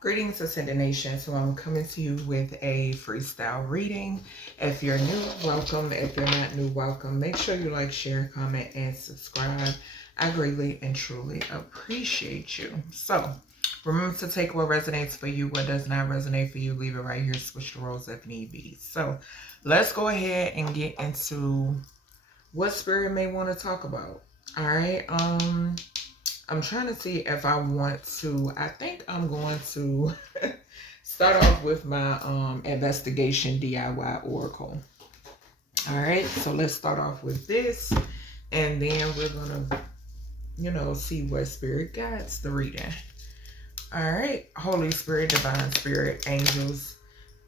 Greetings, Ascended Nation. So I'm coming to you with a freestyle reading. If you're new, welcome. If you're not new, welcome. Make sure you like, share, comment, and subscribe. I greatly and truly appreciate you. So remember to take what resonates for you, what does not resonate for you, leave it right here, switch the roles if need be. So let's go ahead and get into what Spirit may want to talk about. All right. I'm trying to see if I want to. I think I'm going to start off with my investigation DIY oracle. All right, so let's start off with this, and then we're gonna, see what Spirit guides the reading. All right, Holy Spirit, Divine Spirit, angels,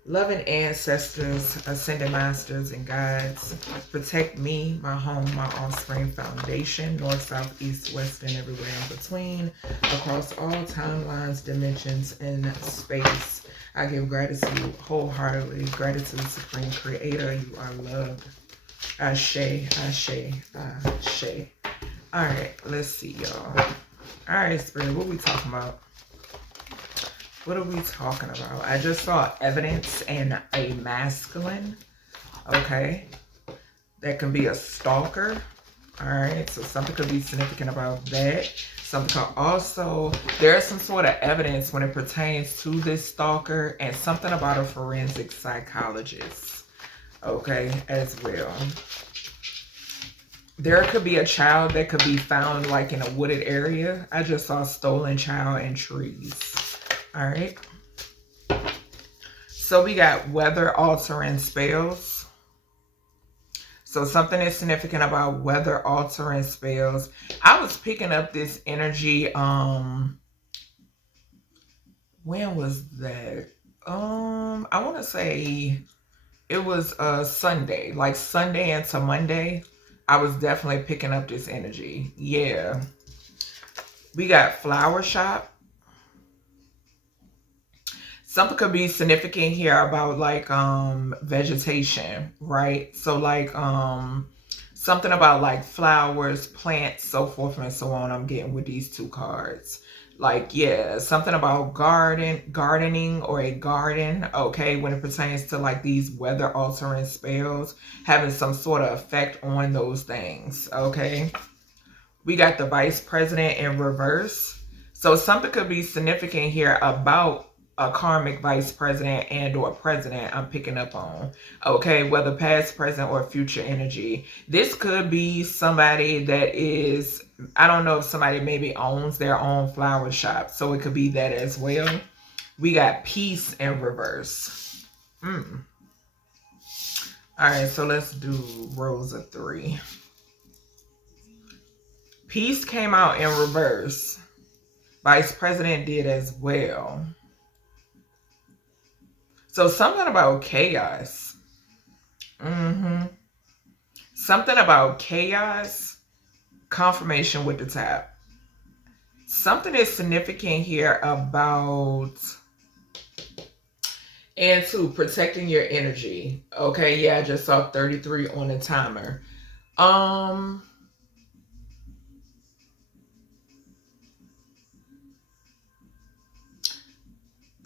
loving ancestors, ascended masters and guides, protect me, my home, my offspring, foundation, north, south, east, west, and everywhere in between, across all timelines, dimensions, and space. I give gratitude wholeheartedly. Gratitude, Supreme Creator. You are loved. Ashe, ashe, ashe. All right, let's see, y'all. All right, Spirit, what are we talking about? What are we talking about? I just saw evidence in a masculine. Okay. That can be a stalker. All right. So something could be significant about that. Something could also, there's some sort of evidence when it pertains to this stalker and something about a forensic psychologist. Okay. As well. There could be a child that could be found like in a wooded area. I just saw stolen child in trees. All right. So we got weather altering spells. So something is significant about weather altering spells. I was picking up this energy. When was that? I want to say it was Sunday, like Sunday into Monday. I was definitely picking up this energy. Yeah. We got flower shop. Something could be significant here about like vegetation, right? So like something about like flowers, plants, so forth and so on. I'm getting with these two cards. Like, yeah, something about gardening or a garden, okay, when it pertains to like these weather altering spells, having some sort of effect on those things, okay? We got the Vice President in reverse. So something could be significant here about a karmic vice president and or president I'm picking up on. Okay, whether past, present, or future energy. This could be somebody that is, I don't know if somebody maybe owns their own flower shop. So it could be that as well. We got peace in reverse. All right, so let's do rows of 3. Peace came out in reverse. Vice President did as well. So something about chaos. Something about chaos. Confirmation with the tap. Something is significant here about and 2, protecting your energy. Okay, yeah, I just saw 33 on the timer.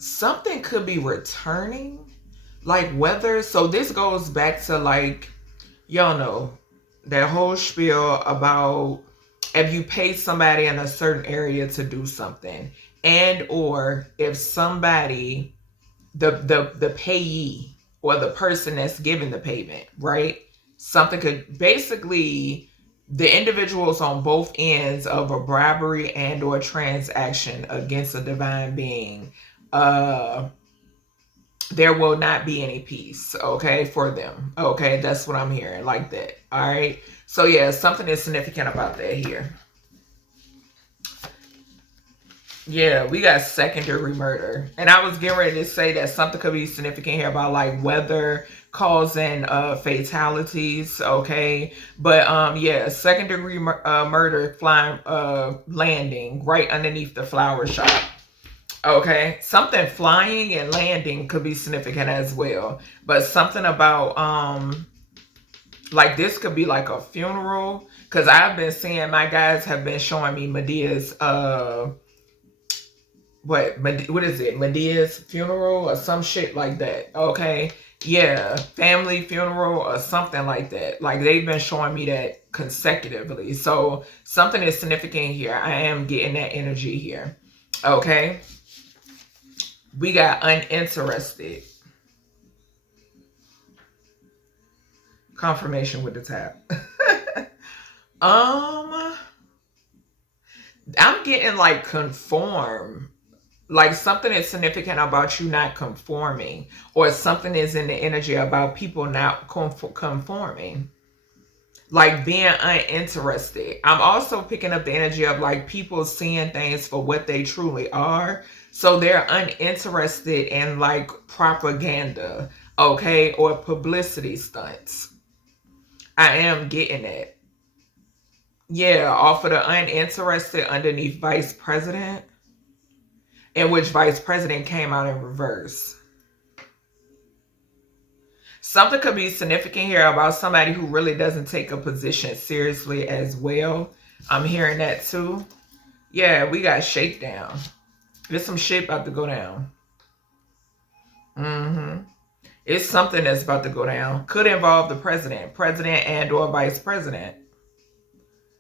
Something could be returning, like weather. So this goes back to like, y'all know, that whole spiel about if you pay somebody in a certain area to do something, and or if somebody, the payee or the person that's giving the payment, right? Something could basically, the individuals on both ends of a bribery and or transaction against a divine being, there will not be any peace, okay, for them. Okay, that's what I'm hearing, like that. All right. So yeah, something is significant about that here. Yeah, we got second-degree murder. And I was getting ready to say that something could be significant here about like weather causing fatalities, okay? But yeah, second-degree murder, flying landing right underneath the flower shop. Okay, something flying and landing could be significant as well. But something about like this could be like a funeral, because I've been seeing, my guys have been showing me Medea's what is it? Medea's funeral or some shit like that. Okay. Yeah. Family funeral or something like that. Like they've been showing me that consecutively. So something is significant here. I am getting that energy here. Okay. We got uninterested. Confirmation with the tap. I'm getting like conform. Like something is significant about you not conforming, or something is in the energy about people not conforming, like being uninterested. I'm also picking up the energy of like people seeing things for what they truly are, so they're uninterested in like propaganda, okay, or publicity stunts. I am getting it. Yeah, off of the uninterested underneath vice president, in which vice president came out in reverse. Something could be significant here about somebody who really doesn't take a position seriously as well. I'm hearing that too. Yeah, we got shakedown. There's some shit about to go down. It's something that's about to go down. Could involve the president and or vice president.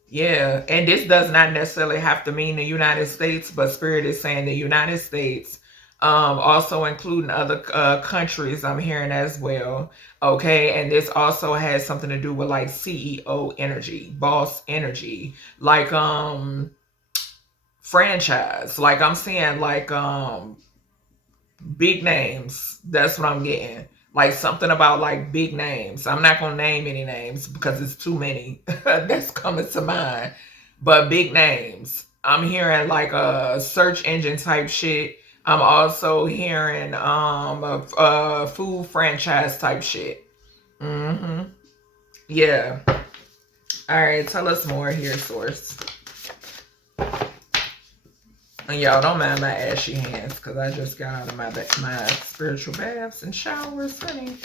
Yeah, and this does not necessarily have to mean the United States, but Spirit is saying the United States, also including other countries, I'm hearing as well. Okay, and this also has something to do with like CEO energy, boss energy, like franchise. Like I'm seeing like big names. That's what I'm getting. Like something about like big names. I'm not gonna name any names because it's too many that's coming to mind. But big names. I'm hearing like a search engine type shit. I'm also hearing a food franchise type shit. Yeah. All right, tell us more here, source. And y'all don't mind my ashy hands because I just got out of my spiritual baths and showers, honey.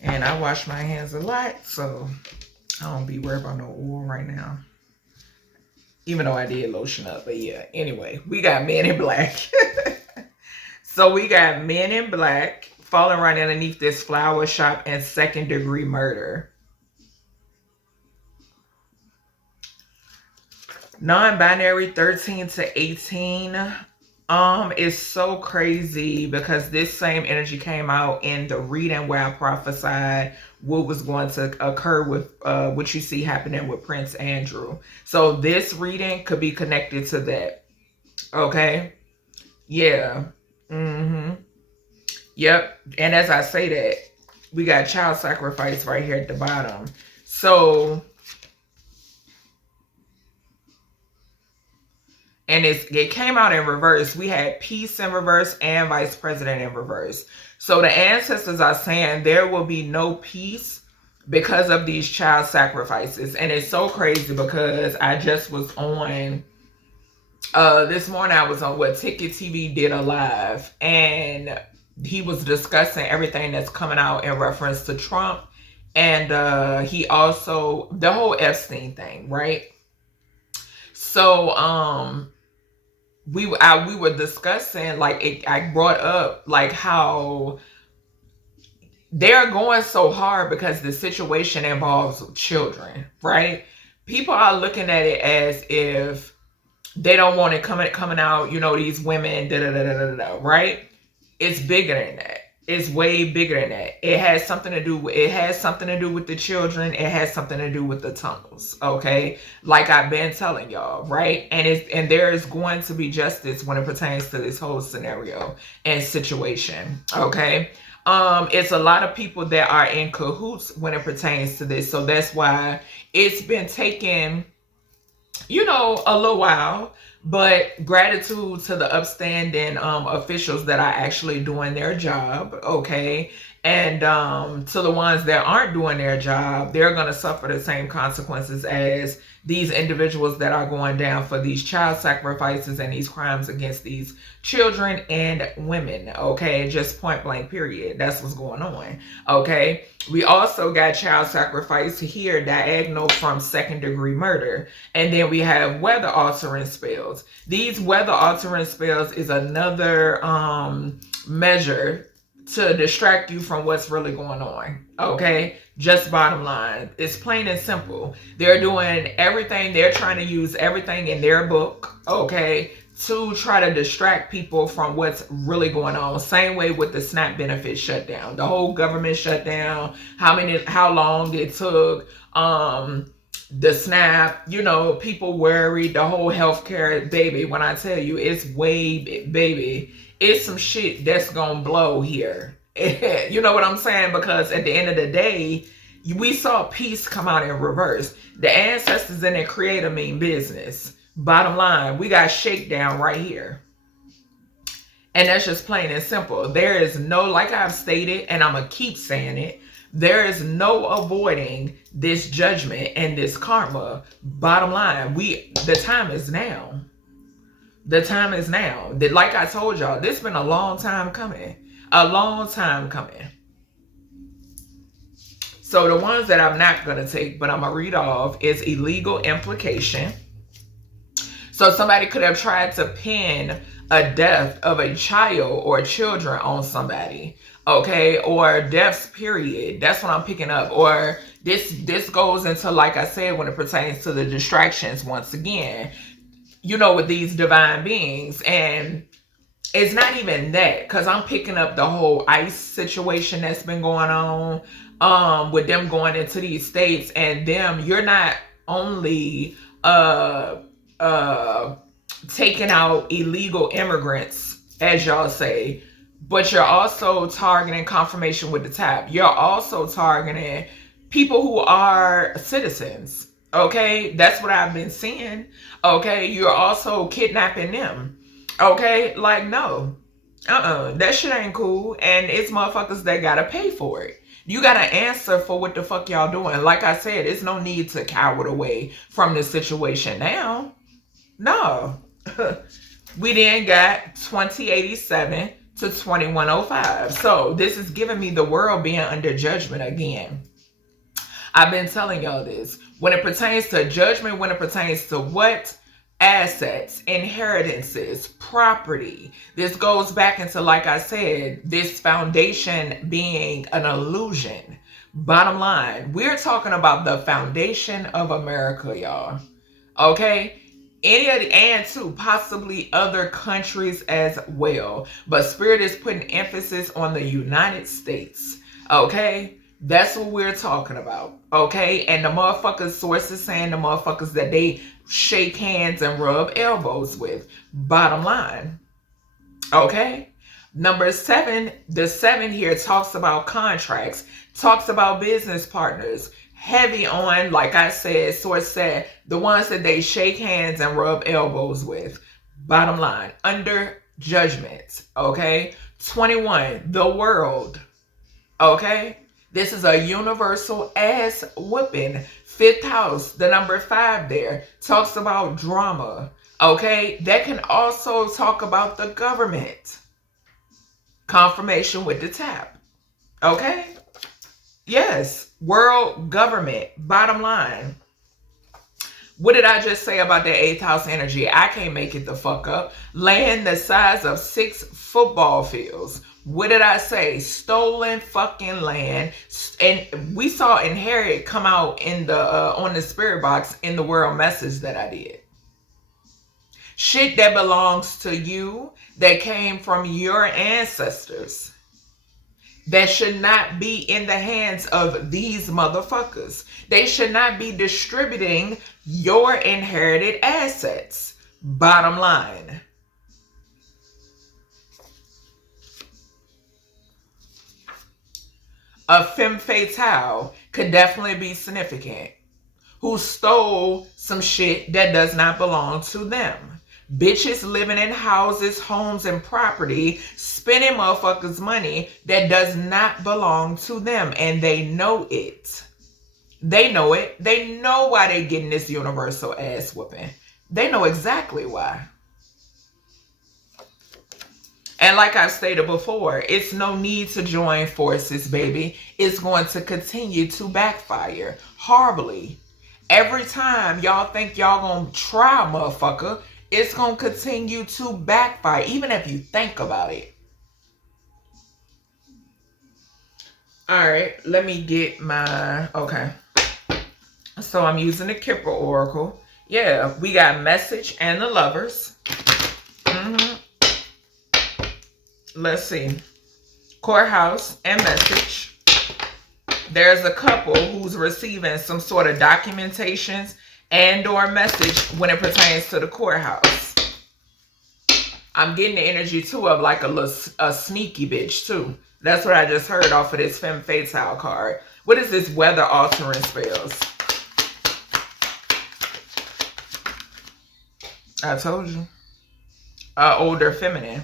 And I wash my hands a lot, so I don't be worried about no oil right now. Even though I did lotion up, but yeah. Anyway, we got Men in Black. So we got Men in Black falling right underneath this flower shop and second-degree murder. Non-binary 13 to 18 is so crazy because this same energy came out in the reading where I prophesied what was going to occur with what you see happening with Prince Andrew. So this reading could be connected to that. Okay. Yeah. Yep. And as I say that, we got child sacrifice right here at the bottom. So and it came out in reverse. We had peace in reverse and vice president in reverse. So the ancestors are saying there will be no peace because of these child sacrifices. And it's so crazy because I just was on, this morning I was on what Ticket TV did a live. And he was discussing everything that's coming out in reference to Trump. And he also, the whole Epstein thing, right? So, we were discussing, like, I brought up like how they're going so hard because the situation involves children, right? People are looking at it as if they don't want it coming out, you know, these women, right? It's bigger than that. It's way bigger than that. It has something to do with the children. It has something to do with the tunnels. Okay. Like I've been telling y'all, right? And there is going to be justice when it pertains to this whole scenario and situation. Okay. It's a lot of people that are in cahoots when it pertains to this. So that's why it's been taking, you know, a little while. But gratitude to the upstanding officials that are actually doing their job, okay? And to the ones that aren't doing their job, they're going to suffer the same consequences as these individuals that are going down for these child sacrifices and these crimes against these children and women. Okay, just point blank period. That's what's going on. Okay, we also got child sacrifice here diagonal from second degree murder, and then we have weather altering spells. These weather altering spells is another measure to distract you from what's really going on. Okay, just bottom line, it's plain and simple. They're doing everything, they're trying to use everything in their book, okay, to try to distract people from what's really going on. Same way with the SNAP benefit shutdown, the whole government shutdown, how long it took, the SNAP, you know, people worried, the whole healthcare, baby, when I tell you, it's way, baby, it's some shit that's gonna blow here. You know what I'm saying? Because at the end of the day, we saw peace come out in reverse. The ancestors and their creator mean business. Bottom line, we got shakedown right here. And that's just plain and simple. There is no, like I've stated, and I'm going to keep saying it, there is no avoiding this judgment and this karma. Bottom line, the time is now. The time is now. Like I told y'all, this has been a long time coming. A long time coming. So the ones that I'm not going to take, but I'm going to read off, is illegal implication. So somebody could have tried to pin a death of a child or children on somebody, okay, or deaths period. That's what I'm picking up. Or this goes into, like I said, when it pertains to the distractions once again, you know, with these divine beings. And it's not even that, because I'm picking up the whole ICE situation that's been going on, with them going into these states, and them, you're not only taking out illegal immigrants, as y'all say, but you're also targeting confirmation with the tap. You're also targeting people who are citizens. Okay, that's what I've been seeing. Okay, you're also kidnapping them. Okay, like, no, that shit ain't cool. And it's motherfuckers that gotta pay for it. You gotta answer for what the fuck y'all doing. Like I said, there's no need to cower away from the situation now. No. We then got 2087 to 2105. So this is giving me the world being under judgment again. I've been telling y'all this. When it pertains to judgment, when it pertains to what? Assets, inheritances, property. This goes back into, like I said, this foundation being an illusion. Bottom line, we're talking about the foundation of America, y'all. Okay? And too, possibly other countries as well. But Spirit is putting emphasis on the United States. Okay? That's what we're talking about. Okay? And the motherfuckers, sources saying the motherfuckers that they shake hands and rub elbows with. Bottom line. Okay? Number 7, the 7 here talks about contracts, talks about business partners. Heavy on, like I said, source said, the ones that they shake hands and rub elbows with. Bottom line, under judgment. Okay? 21, the world. Okay? This is a universal ass whooping. 5th house, the number 5 there, talks about drama. Okay? That can also talk about the government. Confirmation with the tap. Okay? Yes. World government. Bottom line. What did I just say about the 8th house energy? I can't make it the fuck up. Land the size of 6 football fields. What did I say? Stolen fucking land. And we saw inherit come out in the on the spirit box in the world message that I did. Shit that belongs to you, that came from your ancestors, that should not be in the hands of these motherfuckers. They should not be distributing your inherited assets. Bottom line. A femme fatale could definitely be significant, who stole some shit that does not belong to them. Bitches living in houses, homes, and property, spending motherfuckers' money that does not belong to them, and they know it. They know it. They know why they getting this universal ass whooping. They know exactly why. And like I've stated before, it's no need to join forces, baby. It's going to continue to backfire horribly. Every time y'all think y'all gonna try, motherfucker, it's gonna continue to backfire, even if you think about it. Alright, let me get my... Okay. So I'm using the Kipper Oracle. Yeah, we got Message and the Lovers. Let's see. Courthouse and Message. There's a couple who's receiving some sort of documentations and or message when it pertains to the courthouse. I'm getting the energy too of like a sneaky bitch too. That's what I just heard off of this Femme Fatale card. What is this weather altering spells? I told you. Older feminine.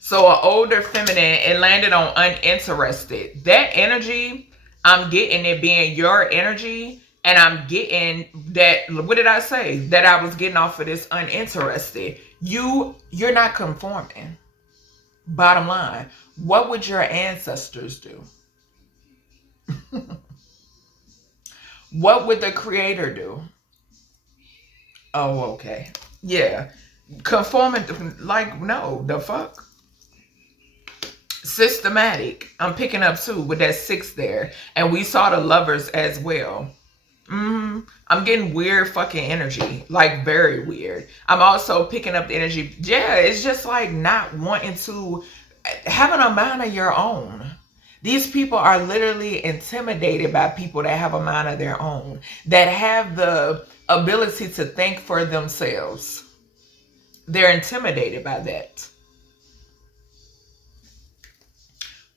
So an older feminine, it landed on uninterested. That energy, I'm getting it being your energy. And I'm getting that, what did I say? That I was getting off of this uninterested. You're not conforming. Bottom line. What would your ancestors do? What would the creator do? Oh, okay. Yeah. Conforming, like, no, the fuck? Systematic. I'm picking up too with that 6 there. And we saw the Lovers as well. I'm getting weird fucking energy. Like, very weird. I'm also picking up the energy. Yeah, it's just like not wanting to... Having a mind of your own. These people are literally intimidated by people that have a mind of their own. That have the ability to think for themselves. They're intimidated by that.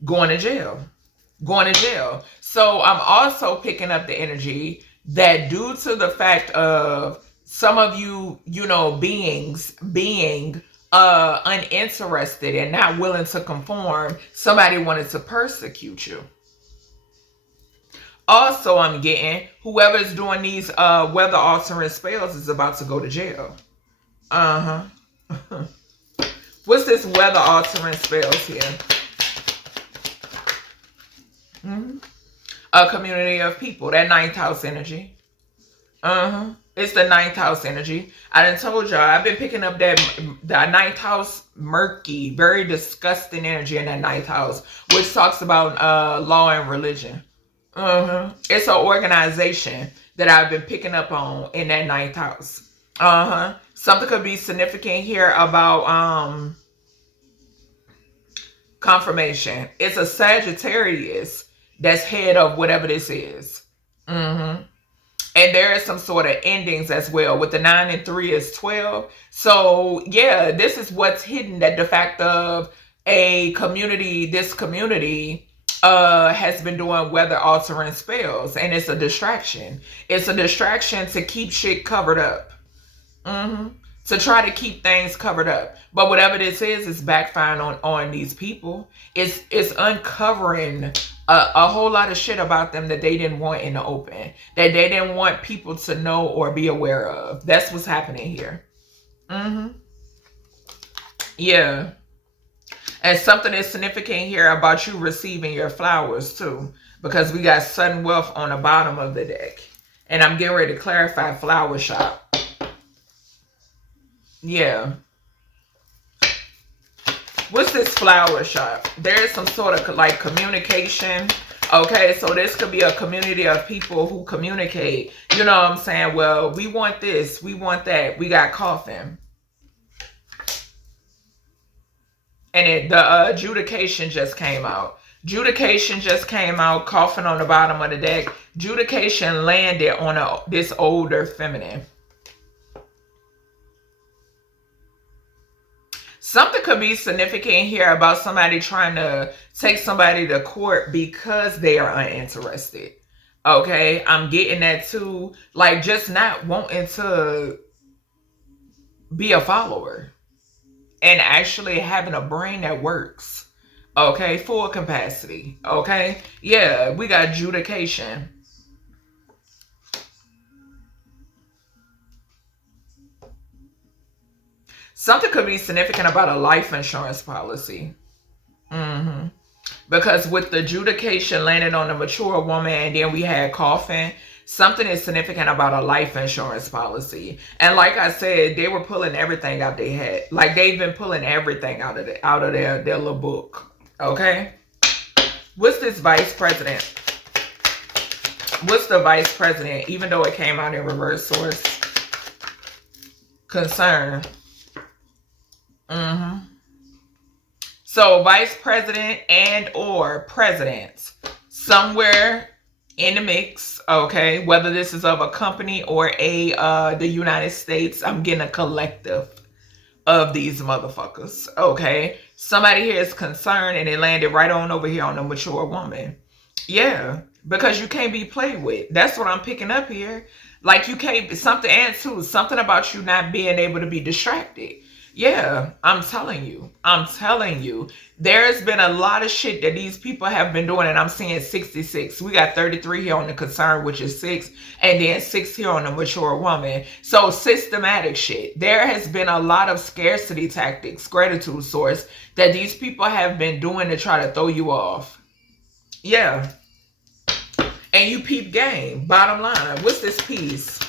Going to jail. Going to jail. So I'm also picking up the energy that due to the fact of some of you, you know, beings being uninterested and not willing to conform, somebody wanted to persecute you. Also, I'm getting whoever's doing these weather altering spells is about to go to jail. What's this weather altering spells here? A community of people. That 9th house energy. It's the 9th house energy. I done told y'all, I've been picking up that 9th house murky, very disgusting energy in that 9th house, which talks about law and religion. It's an organization that I've been picking up on in that 9th house. Something could be significant here about confirmation. It's a Sagittarius that's head of whatever this is. And there is some sort of endings as well. With the 9 and 3 is 12. So yeah, this is what's hidden, that the fact of a community, this community has been doing weather altering spells. And it's a distraction. It's a distraction to keep shit covered up. To try to keep things covered up. But whatever this is backfiring on these people. It's uncovering a whole lot of shit about them that they didn't want in the open. That they didn't want people to know or be aware of. That's what's happening here. Yeah. And something is significant here about you receiving your flowers too. Because we got sudden wealth on the bottom of the deck. And I'm getting ready to clarify flower shop. Yeah. What's this flower shop? There's some sort of like communication. Okay, so this could be a community of people who communicate. You know what I'm saying? Well, we want this. We want that. We got coffin. And the adjudication just came out. Judication just came out. Coffin on the bottom of the deck. Judication landed on this older feminine. Something could be significant here about somebody trying to take somebody to court because they are uninterested. Okay, I'm getting that too. Like, just not wanting to be a follower. And actually having a brain that works. Okay, full capacity. Okay, yeah, we got adjudication. Something could be significant about a life insurance policy. Because with the adjudication landing on the mature woman, and then we had coffin, something is significant about a life insurance policy. And like I said, they were pulling everything out they had. Like they've been pulling everything out of their little book. Okay? What's this vice president? What's the vice president? Even though it came out in reverse source. Concern. So vice president and or president, somewhere in the mix, okay? Whether this is of a company or the United States, I'm getting a collective of these motherfuckers, okay? Somebody here is concerned and it landed right on over here on the mature woman. Yeah, because you can't be played with. That's what I'm picking up here. Like you can't, something about you not being able to be distracted. Yeah, I'm telling you, there's been a lot of shit that these people have been doing, and I'm seeing 66. We got 33 here on the concern, which is 6, and then 6 here on the mature woman. So systematic shit. There has been a lot of scarcity tactics, gratitude source, that these people have been doing to try to throw you off. Yeah. And you peep game. Bottom line, what's this piece?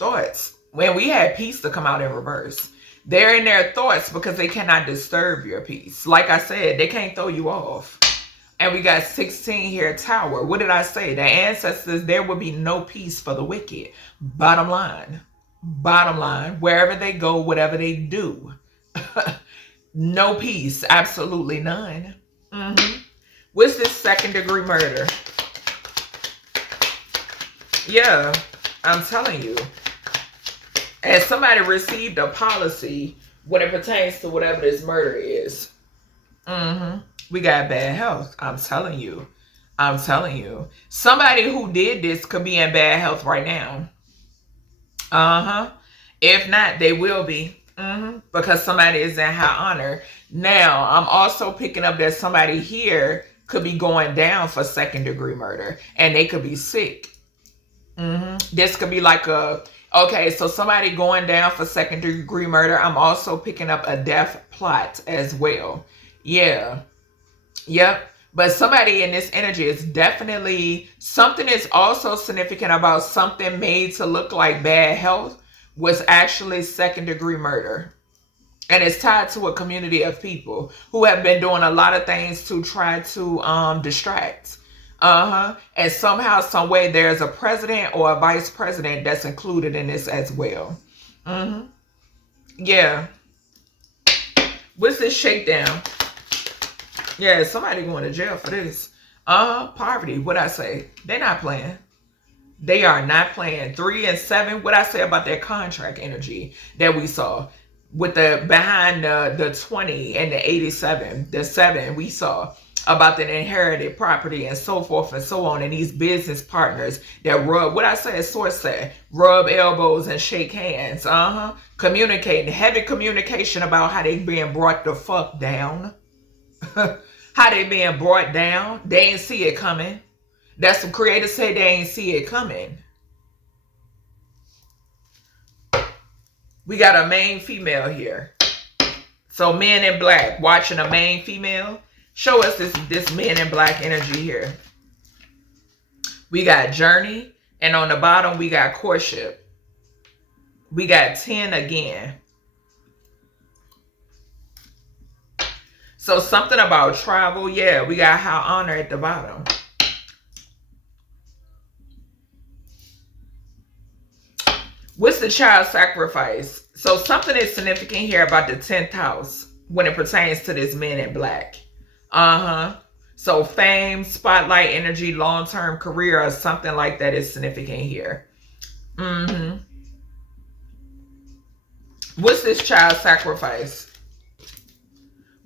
Thoughts. When we had peace to come out in reverse, they're in their thoughts because they cannot disturb your peace. Like I said, they can't throw you off. And we got 16 here, tower. What did I say? The ancestors, there will be no peace for the wicked. Bottom line, wherever they go, whatever they do, no peace, absolutely none. What's this second degree murder? Yeah, I'm telling you. And somebody received a policy when it pertains to whatever this murder is. We got bad health. I'm telling you. Somebody who did this could be in bad health right now. If not, they will be. Because somebody is in high honor. Now, I'm also picking up that somebody here could be going down for second degree murder. And they could be sick. This could be like a... Okay, so somebody going down for second degree murder. I'm also picking up a death plot as well. Yeah. Yep. But somebody in this energy is definitely... Something is also significant about something made to look like bad health was actually second degree murder. And it's tied to a community of people who have been doing a lot of things to try to distract. And somehow, some way, there's a president or a vice president that's included in this as well. Yeah. What's this shakedown? Yeah, somebody going to jail for this. Poverty. What I say? They're not playing. They are not playing. 3 and 7. What I say about that contract energy that we saw with the behind the 20 and the 87, the 7 we saw. About the inherited property and so forth and so on, and these business partners that rub, what I say, source said, rub elbows and shake hands. Communicating, heavy communication about how they being brought the fuck down. How they being brought down. They ain't see it coming. That's what creators say, they ain't see it coming. We got a main female here. So men in black watching a main female. Show us this men in black energy here. We got journey. And on the bottom, we got courtship. We got 10 again. So something about travel. Yeah, we got high honor at the bottom. What's the child sacrifice? So something is significant here about the 10th house when it pertains to this men in black. So fame, spotlight, energy, long-term career, or something like that is significant here. What's this child sacrifice?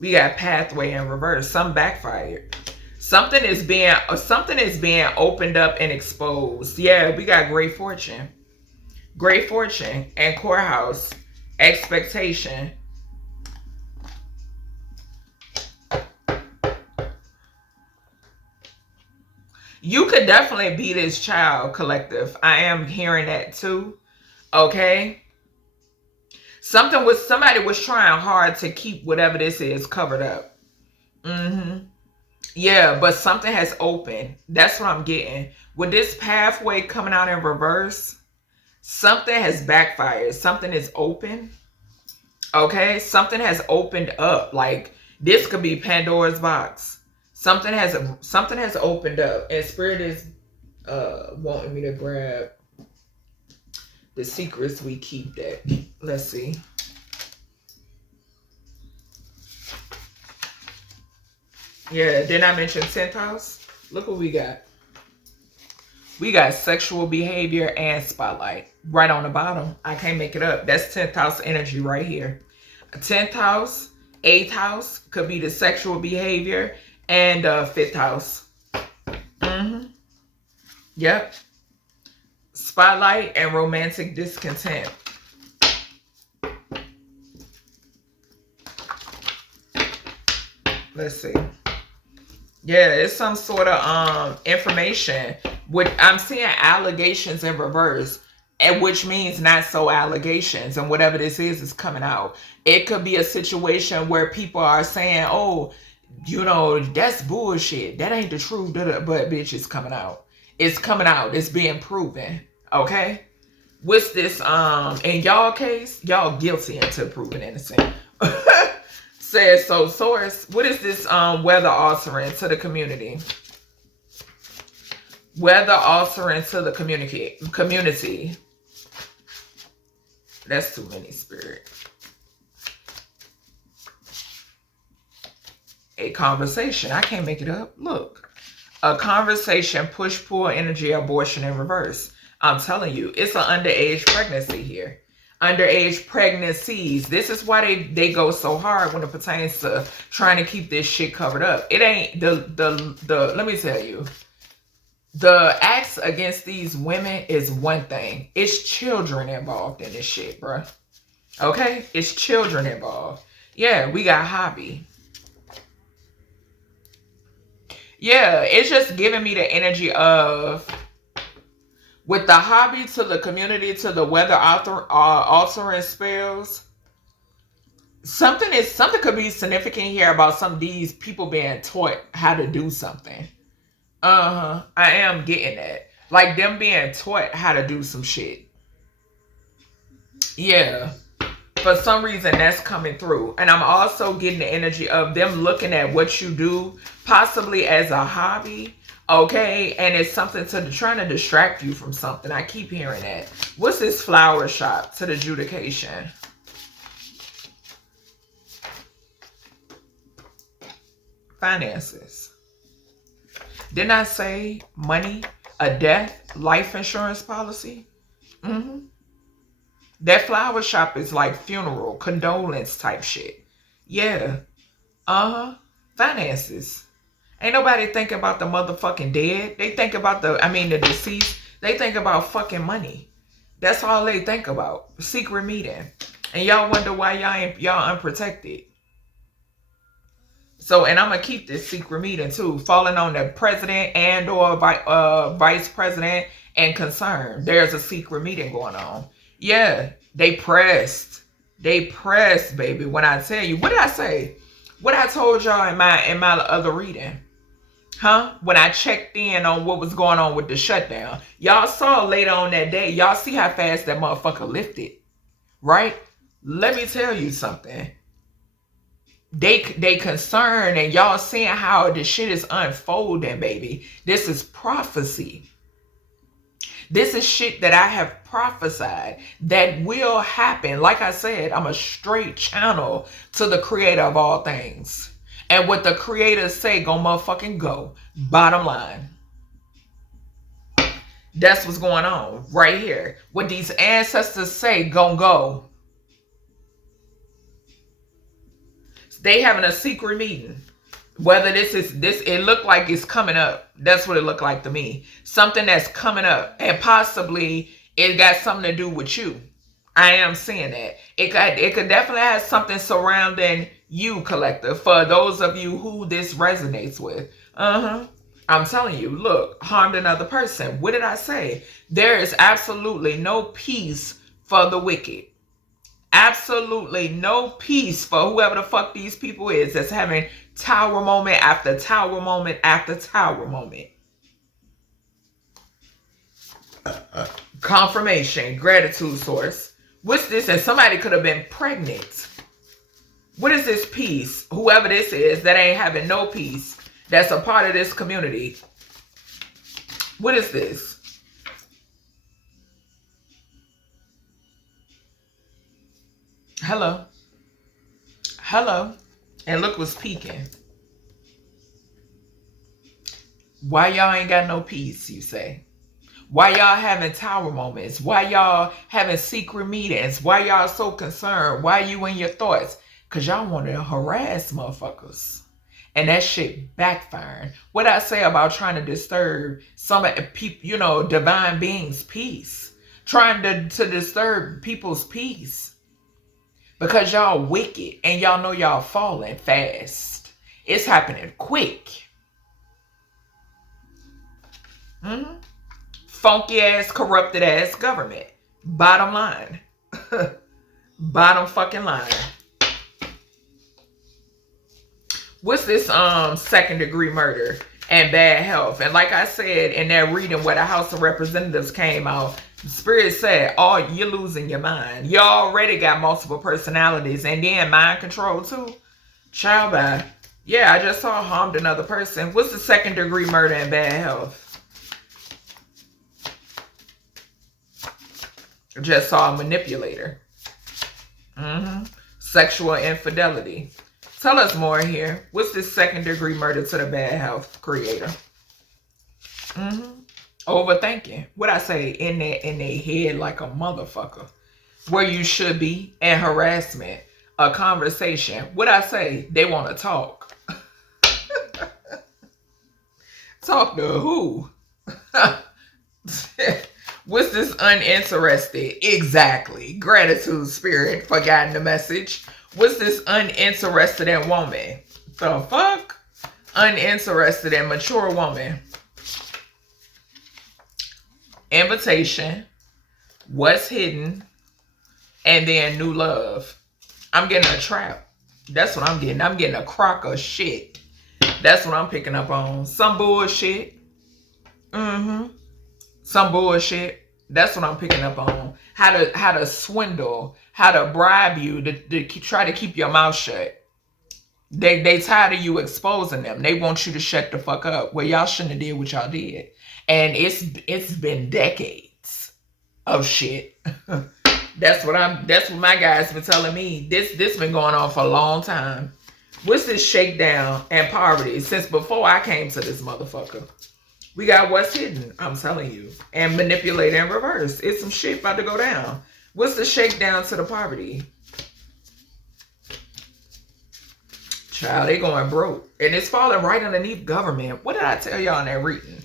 We got pathway in reverse. Some backfired. Something is being opened up and exposed. Yeah, we got great fortune. Great fortune and courthouse. Expectation. You could definitely be this child, collective. I am hearing that too. Okay. Somebody was trying hard to keep whatever this is covered up. Yeah, but something has opened. That's what I'm getting. With this pathway coming out in reverse, something has backfired. Something is open. Okay? Something has opened up. Like, this could be Pandora's box. Something has opened up. And Spirit is wanting me to grab the secrets we keep deck. Let's see. Yeah, didn't I mention 10th house? Look what we got. We got sexual behavior and spotlight right on the bottom. I can't make it up. That's 10th house energy right here. 10th house, 8th house could be the sexual behavior, and 5th house. Yep. Spotlight and romantic discontent. Let's see. Yeah, it's some sort of information. I'm seeing allegations in reverse, and which means not so allegations, and whatever this is coming out. It could be a situation where people are saying, oh, you know, that's bullshit. That ain't the truth. But bitch, it's coming out. It's coming out. It's being proven. Okay? What's this? In y'all case, y'all guilty until proven innocent. Says so. Source, what is this weather altering to the community? Weather altering to the community. That's too many, Spirit. A conversation. I can't make it up. Look. A conversation, push-pull energy, abortion in reverse. I'm telling you, it's an underage pregnancy here. Underage pregnancies. This is why they go so hard when it pertains to trying to keep this shit covered up. It ain't the let me tell you. The acts against these women is one thing. It's children involved in this shit, bro. Okay? It's children involved. Yeah, we got hobby. Yeah, it's just giving me the energy of, with the hobby to the community to the weather altering spells. Something could be significant here about some of these people being taught how to do something. I am getting that. Like them being taught how to do some shit. Yeah. For some reason, that's coming through. And I'm also getting the energy of them looking at what you do, possibly as a hobby. Okay? And it's something trying to distract you from something. I keep hearing that. What's this flower shop to the adjudication? Finances. Didn't I say money, a death, life insurance policy? That flower shop is like funeral, condolence type shit. Yeah. Finances. Ain't nobody thinking about the motherfucking dead. They think about the deceased. They think about fucking money. That's all they think about. Secret meeting. And y'all wonder why y'all unprotected. So, and I'm going to keep this secret meeting too. Falling on the president and or vice president and concern. There's a secret meeting going on. Yeah, they pressed. They pressed, baby. When I tell you, what did I say? What I told y'all in my other reading. When I checked in on what was going on with the shutdown. Y'all saw later on that day. Y'all see how fast that motherfucker lifted. Right? Let me tell you something. They concerned, and y'all seeing how the shit is unfolding, baby. This is prophecy. This is shit that I have prophesied that will happen. Like I said, I'm a straight channel to the creator of all things. And what the creators say, go motherfucking go. Bottom line. That's what's going on right here. What these ancestors say, gon' go. They having a secret meeting. Whether it looked like it's coming up. That's what it looked like to me. Something that's coming up. And possibly it got something to do with you. I am seeing that. It could definitely have something surrounding you, collective. For those of you who this resonates with. I'm telling you, look, harmed another person. What did I say? There is absolutely no peace for the wicked. Absolutely no peace for whoever the fuck these people is that's having tower moment after tower moment after tower moment. Confirmation, gratitude source. What's this? And somebody could have been pregnant. What is this peace? Whoever this is that ain't having no peace, that's a part of this community. What is this? Hello. Hello. And look what's peeking. Why y'all ain't got no peace, you say? Why y'all having tower moments? Why y'all having secret meetings? Why y'all so concerned? Why you in your thoughts? Because y'all want to harass motherfuckers. And that shit backfiring. What I say about trying to disturb some of the people, you know, divine beings' peace. Trying to disturb people's peace. Because y'all wicked and y'all know y'all falling fast. It's happening quick. Funky ass, corrupted ass government. Bottom line. Bottom fucking line. What's this second degree murder and bad health? And like I said in that reading where the House of Representatives came out, Spirit said, oh, you're losing your mind. You already got multiple personalities and then mind control too. Child bye. Yeah, I just saw harmed another person. What's the second degree murder and bad health? I just saw a manipulator. Sexual infidelity. Tell us more here. What's this second degree murder to the bad health, creator? Overthinking. What I say, in their head like a motherfucker. Where you should be. And harassment. A conversation. What I say, they want to talk. Talk to who? What's this uninterested? Exactly. Gratitude, spirit, for guiding the message. What's this uninterested in woman? The fuck? Uninterested in mature woman. Invitation. What's hidden. And then new love. I'm getting a trap. That's what I'm getting. I'm getting a crock of shit. That's what I'm picking up on. Some bullshit. Some bullshit. That's what I'm picking up on. How to swindle. How to bribe you to try to keep your mouth shut. They tired of you exposing them. They want you to shut the fuck up. Well, y'all shouldn't have did what y'all did. And it's been decades of shit. That's what my guys been telling me. This been going on for a long time. What's this shakedown and poverty since before I came to this motherfucker? We got what's hidden, I'm telling you. And manipulate and reverse. It's some shit about to go down. What's the shakedown to the poverty? Child, they going broke. And it's falling right underneath government. What did I tell y'all in that reading?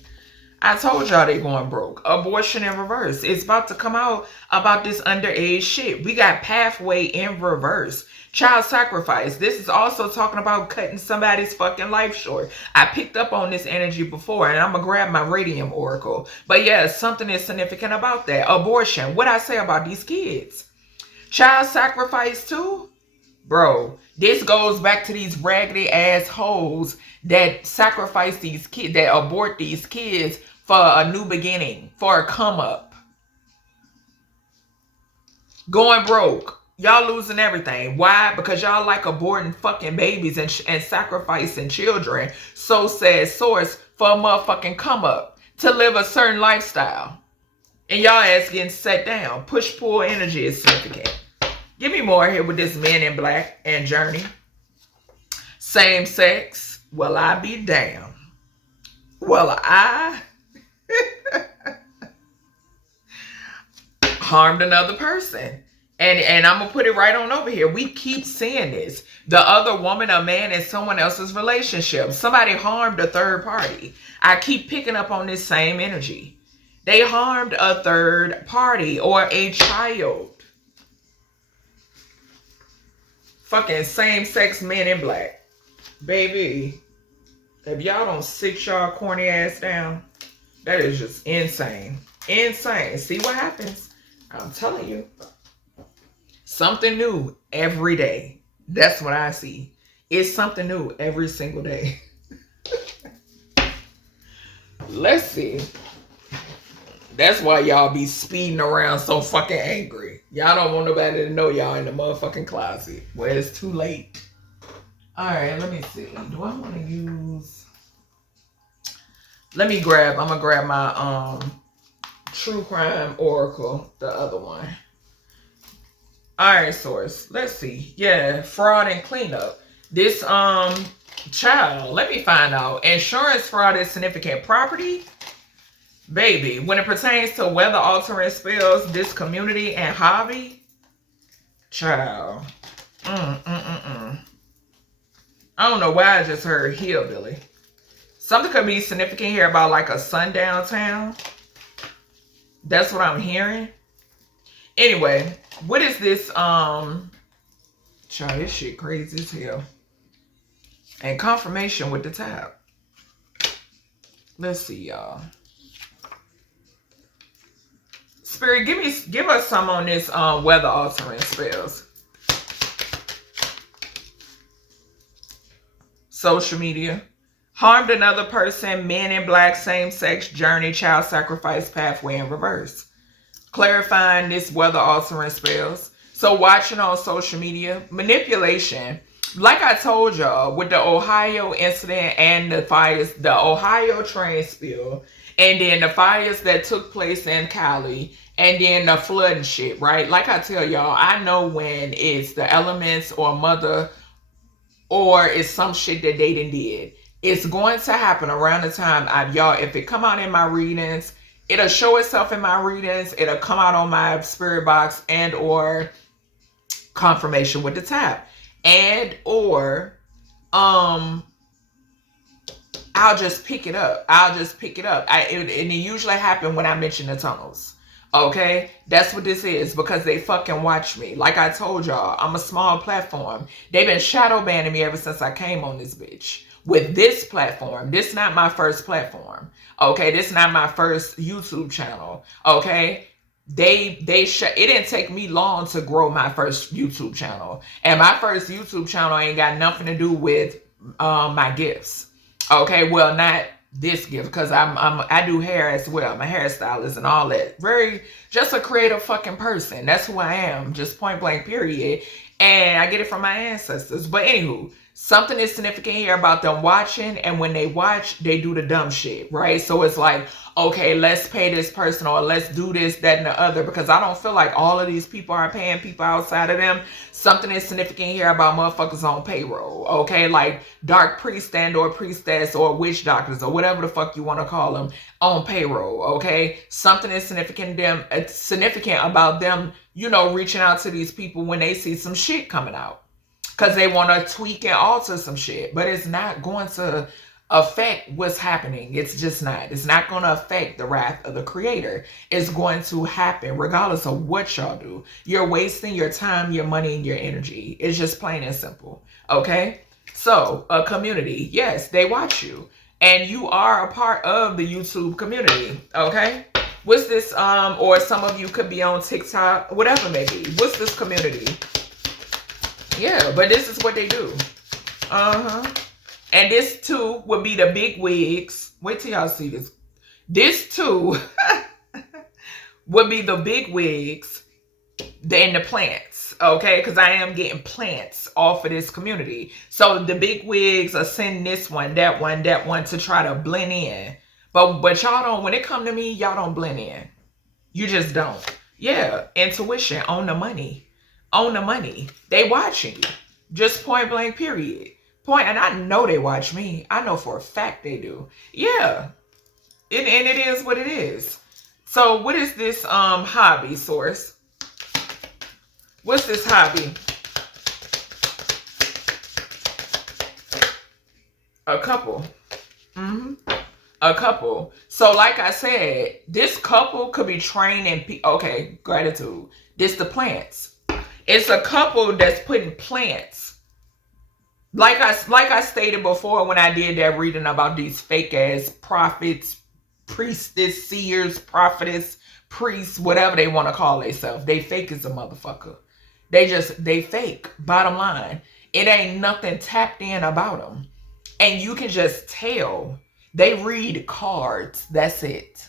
I told y'all they going broke. Abortion in reverse. It's about to come out about this underage shit. We got pathway in reverse. Child sacrifice. This is also talking about cutting somebody's fucking life short. I picked up on this energy before and I'm going to grab my radium oracle. But yeah, something is significant about that. Abortion. What I say about these kids? Child sacrifice too? Bro, this goes back to these raggedy ass hoes that sacrifice these kids, that abort these kids for a new beginning, for a come up. Going broke. Y'all losing everything. Why? Because y'all like aborting fucking babies and sacrificing children. So says source for a motherfucking come up to live a certain lifestyle. And y'all ass getting set down. Push-pull energy is significant. Give me more here with this Men in Black and Journey. Same sex. Well, I be damned. Well, I harmed another person. And I'm going to put it right on over here. We keep seeing this. The other woman or man in someone else's relationship. Somebody harmed a third party. I keep picking up on this same energy. They harmed a third party or a child. Fucking same-sex Men in Black. Baby, if y'all don't sit y'all corny ass down, that is just insane. Insane. See what happens? I'm telling you. Something new every day. That's what I see. It's something new every single day. Let's see. That's why y'all be speeding around so fucking angry. Y'all don't want nobody to know y'all in the motherfucking closet. Well, it's too late. Alright, let me see. Do I want to use... I'm gonna grab my True Crime Oracle, the other one. Alright, source. Let's see. Yeah, fraud and cleanup. This child, let me find out. Insurance fraud is significant property. Baby, when it pertains to weather altering spells, this community and hobby, child. I don't know why I just heard hillbilly. Something could be significant here about like a sundown town. That's what I'm hearing. Anyway, what is this? Child, this shit crazy as hell. And confirmation with the tab. Let's see, y'all. Spirit, give us some on this weather altering spells. Social media. Harmed another person, men in black, same-sex, journey, child sacrifice, pathway in reverse. Clarifying this weather altering spells. So watching on social media. Manipulation. Like I told y'all, with the Ohio incident and the fires, the Ohio train spill, and then the fires that took place in Cali, and then the flood and shit, right? Like I tell y'all, I know when it's the elements or mother or it's some shit that they did. It's going to happen around the time, y'all, if it come out in my readings, it'll show itself in my readings, it'll come out on my spirit box and or confirmation with the tap. And or I'll just pick it up. And it usually happens when I mention the tunnels. Okay, that's what this is, because they fucking watch me. Like I told y'all, I'm a small platform. They've been shadow banning me ever since I came on this bitch. With this platform, this not my first platform. Okay, this not my first YouTube channel. Okay, it didn't take me long to grow my first YouTube channel, and my first YouTube channel ain't got nothing to do with my gifts. Okay, well, not this gift, because I do hair as well. I'm a hairstylist and all that. Just a creative fucking person. That's who I am. Just point blank period. And I get it from my ancestors. But anywho, something is significant here about them watching, and when they watch, they do the dumb shit, right? So it's like, okay, let's pay this person, or let's do this, that, and the other, because I don't feel like all of these people are paying people outside of them. Something is significant here about motherfuckers on payroll, okay? Like dark priest and or priestess or witch doctors or whatever the fuck you want to call them on payroll, okay? Something is significant about them, reaching out to these people when they see some shit coming out. Because they want to tweak and alter some shit. But it's not going to affect what's happening. It's just not. It's not going to affect the wrath of the creator. It's going to happen regardless of what y'all do. You're wasting your time, your money, and your energy. It's just plain and simple. Okay? So, a community. Yes, they watch you. And you are a part of the YouTube community. Okay? What's this? Or some of you could be on TikTok. Whatever it may be. What's this community? Yeah, but this is what they do. And this too would be the big wigs. Wait till y'all see this. This too would be the big wigs and the plants. Okay, because I am getting plants off of this community. So the big wigs are sending this one, that one to try to blend in. But y'all don't, when it come to me, y'all don't blend in. You just don't. Yeah, intuition on the money. On the money. They watching you. Just point blank period. And I know they watch me. I know for a fact they do. Yeah. And it is what it is. So what is this hobby, source? What's this hobby? A couple. A couple. So like I said, this couple could be training. Okay, gratitude. This the plants. It's a couple that's putting plants. Like I stated before when I did that reading about these fake ass prophets, priestess, seers, prophetess, priests, whatever they want to call themselves. They fake as a motherfucker. They fake. Bottom line. It ain't nothing tapped in about them. And you can just tell. They read cards. That's it.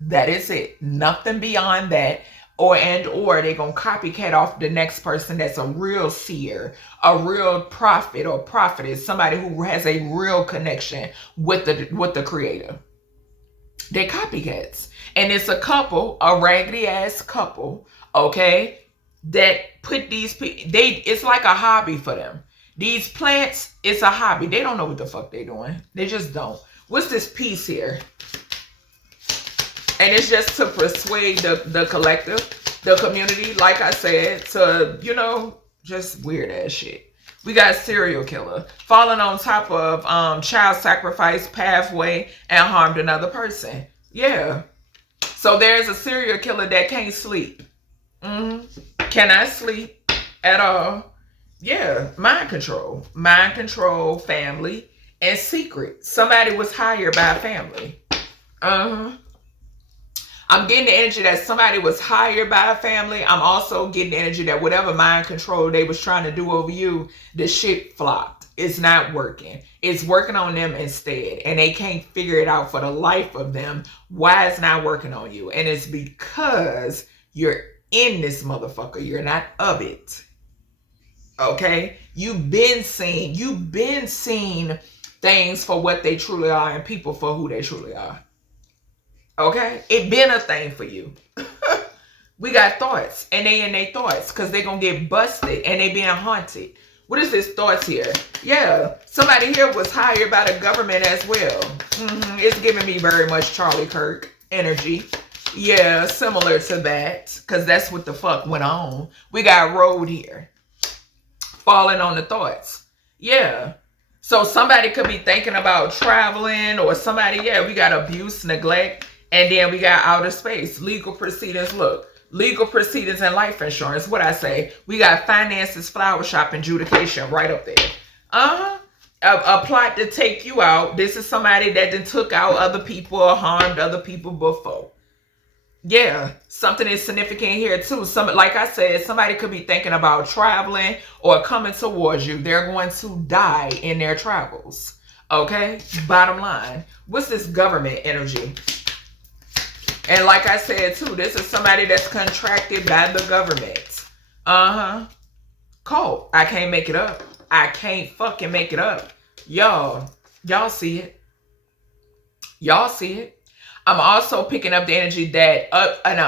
That is it. Nothing beyond that. Or they're going to copycat off the next person that's a real seer, a real prophet or prophetess, somebody who has a real connection with the creator. They're copycats. And it's a couple, a raggedy ass couple, okay, that put these people, it's like a hobby for them. These plants, it's a hobby. They don't know what the fuck they're doing. They just don't. What's this piece here? And it's just to persuade the collective, the community, like I said, to, you know, just weird ass shit. We got serial killer falling on top of child sacrifice pathway and harmed another person. Yeah. So there's a serial killer that can't sleep. Cannot sleep at all. Yeah. Mind control, family, and secret. Somebody was hired by a family. I'm getting the energy that somebody was hired by a family. I'm also getting the energy that whatever mind control they was trying to do over you, the shit flopped. It's not working. It's working on them instead. And they can't figure it out for the life of them why it's not working on you. And it's because you're in this motherfucker. You're not of it. Okay? You've been seen things for what they truly are and people for who they truly are. Okay? It been a thing for you. We got thoughts. And they in their thoughts. Because they going to get busted. And they being haunted. What is this thoughts here? Yeah. Somebody here was hired by the government as well. It's giving me very much Charlie Kirk energy. Yeah. Similar to that. Because that's what the fuck went on. We got road here. Falling on the thoughts. Yeah. So somebody could be thinking about traveling. Or somebody, yeah. We got abuse, neglect. And then we got outer space, legal proceedings. Look, legal proceedings and life insurance. What I say? We got finances, flower shop, adjudication right up there. A plot to take you out. This is somebody that then took out other people or harmed other people before. Yeah, something is significant here too. Like I said, somebody could be thinking about traveling or coming towards you. They're going to die in their travels. Okay, bottom line. What's this government energy? And like I said too, this is somebody that's contracted by the government. Cult. I can't make it up. I can't fucking make it up. Y'all see it. Y'all see it. I'm also picking up the energy that an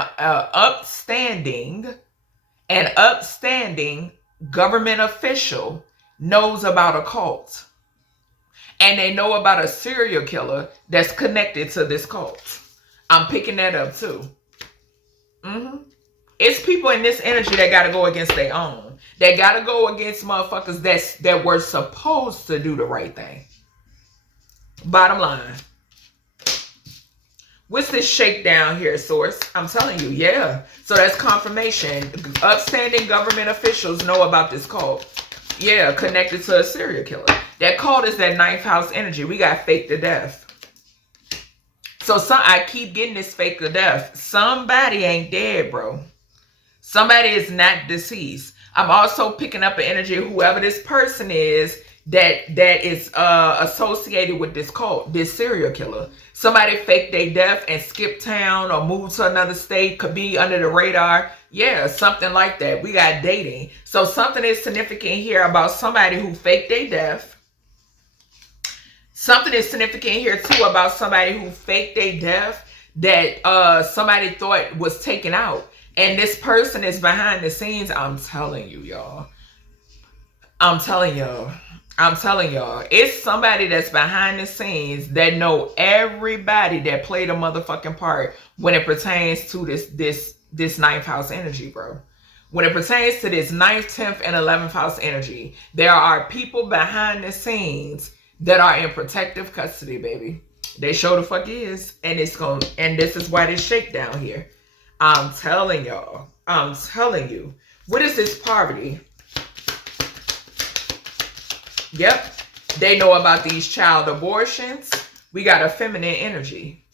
upstanding government official knows about a cult. And they know about a serial killer that's connected to this cult. I'm picking that up too. It's people in this energy that got to go against their own. They got to go against motherfuckers that were supposed to do the right thing. Bottom line. What's this shakedown here, source? I'm telling you, yeah. So that's confirmation. Upstanding government officials know about this cult. Yeah, connected to a serial killer. That cult is that 9th house energy. We got fake to death. So I keep getting this fake to death. Somebody ain't dead, bro. Somebody is not deceased. I'm also picking up an energy of whoever this person is that is associated with this cult, this serial killer. Somebody faked their death and skipped town or moved to another state, could be under the radar. Yeah, something like that. We got dating. So something is significant here about somebody who faked their death. Something is significant here too about somebody who faked their death that somebody thought was taken out. And this person is behind the scenes. I'm telling you, y'all. I'm telling y'all. It's somebody that's behind the scenes that know everybody that played a motherfucking part when it pertains to this 9th house energy, bro. When it pertains to this 9th, 10th, and 11th house energy, there are people behind the scenes that are in protective custody, baby. They show the fuck is. And this is why this shakedown here. I'm telling y'all. I'm telling you. What is this poverty? Yep. They know about these child abortions. We got a feminine energy.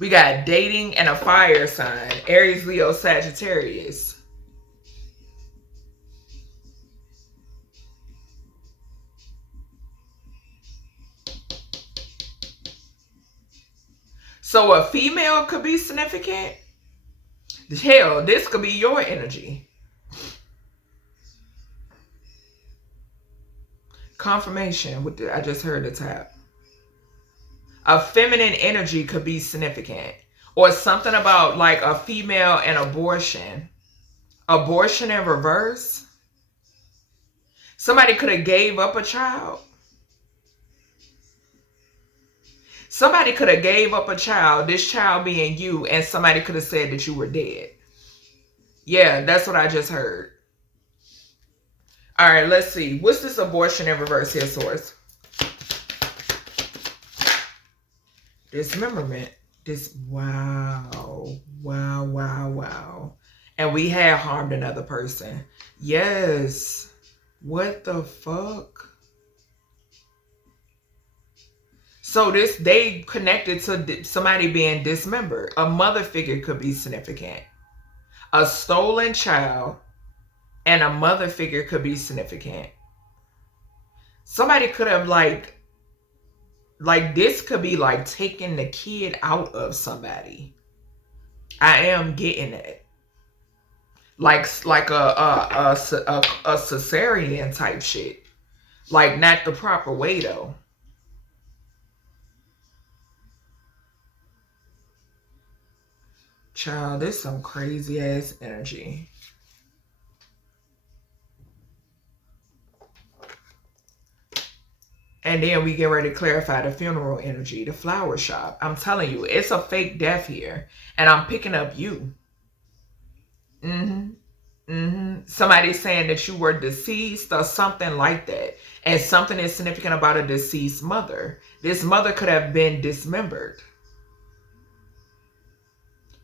We got dating and a fire sign. Aries, Leo, Sagittarius. So a female could be significant. Hell, this could be your energy. Confirmation. I just heard the tap. A feminine energy could be significant. Or something about like a female and abortion. Abortion in reverse. Somebody could have gave up a child. Somebody could have gave up a child, this child being you, and somebody could have said that you were dead. Yeah, that's what I just heard. All right, let's see. What's this abortion in reverse here, source? Dismemberment. Wow. And we had harmed another person. Yes. What the fuck? So they connected to somebody being dismembered. A mother figure could be significant. A stolen child and a mother figure could be significant. Somebody could have like this could be like taking the kid out of somebody. I am getting it. Like a cesarean type shit. Like not the proper way though. Child, this is some crazy ass energy. And then we get ready to clarify the funeral energy, the flower shop. I'm telling you, it's a fake death here. And I'm picking up you. Somebody's saying that you were deceased or something like that. And something is significant about a deceased mother. This mother could have been dismembered.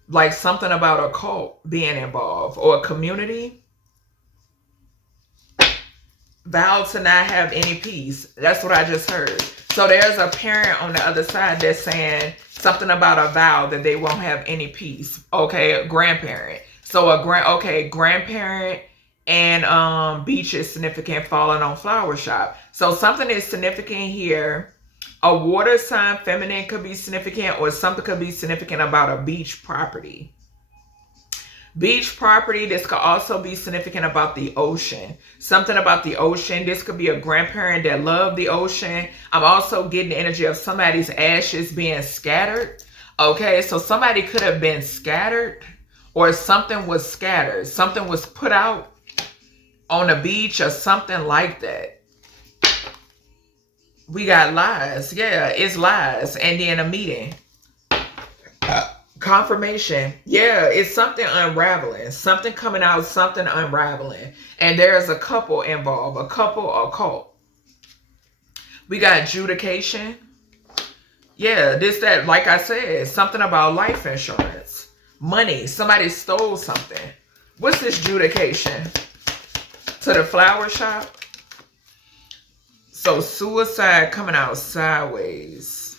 Like something about a cult being involved or a community. Vow to not have any peace. That's what I just heard. So there's a parent on the other side that's saying something about a vow that they won't have any peace. Okay, a grandparent. So grandparent and beach is significant, falling on flower shop. So something is significant here. A water sign, feminine, could be significant, or something could be significant about a beach property. Beach property, this could also be significant about the ocean. Something about the ocean. This could be a grandparent that loved the ocean. I'm also getting the energy of somebody's ashes being scattered. Okay, so somebody could have been scattered, or something was scattered. Something was put out on a beach or something like that. We got lies. Yeah, it's lies. And then a meeting. Confirmation. Yeah, it's something unraveling. Something coming out, something unraveling. And there's a couple involved. A couple or cult. We got adjudication. Yeah, that, like I said, something about life insurance. Money. Somebody stole something. What's this adjudication? To the flower shop? So suicide coming out sideways.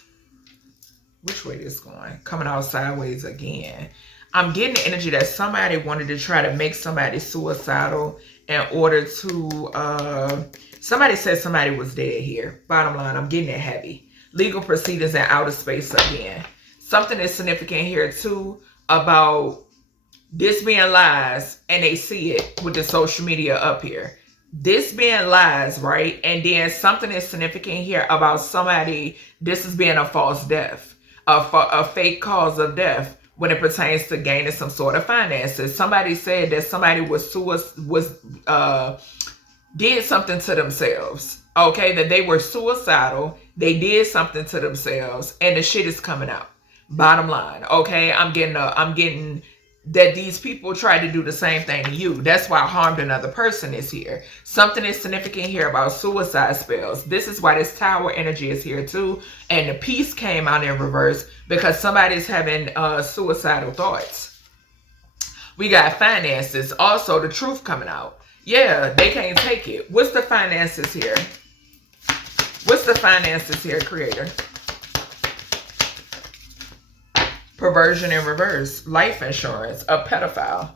Which way this going? Coming out sideways again. I'm getting the energy that somebody wanted to try to make somebody suicidal in order to, somebody said somebody was dead here. Bottom line, I'm getting it heavy. Legal proceedings in outer space again. Something is significant here too about this being lies, and they see it with the social media up here. This being lies, right? And then something is significant here about somebody, this is being a false death, a fake cause of death when it pertains to gaining some sort of finances. Somebody said that somebody did something to themselves. Okay, that they were suicidal. They did something to themselves, and the shit is coming out. Bottom line, okay, I'm getting that these people tried to do the same thing to you. That's why harmed another person is here. Something is significant here about suicide spells. This is why this tower energy is here too. And the peace came out in reverse because somebody's having suicidal thoughts. We got finances. Also, the truth coming out. Yeah, they can't take it. What's the finances here? What's the finances here, creator? Perversion in reverse. Life insurance. A pedophile.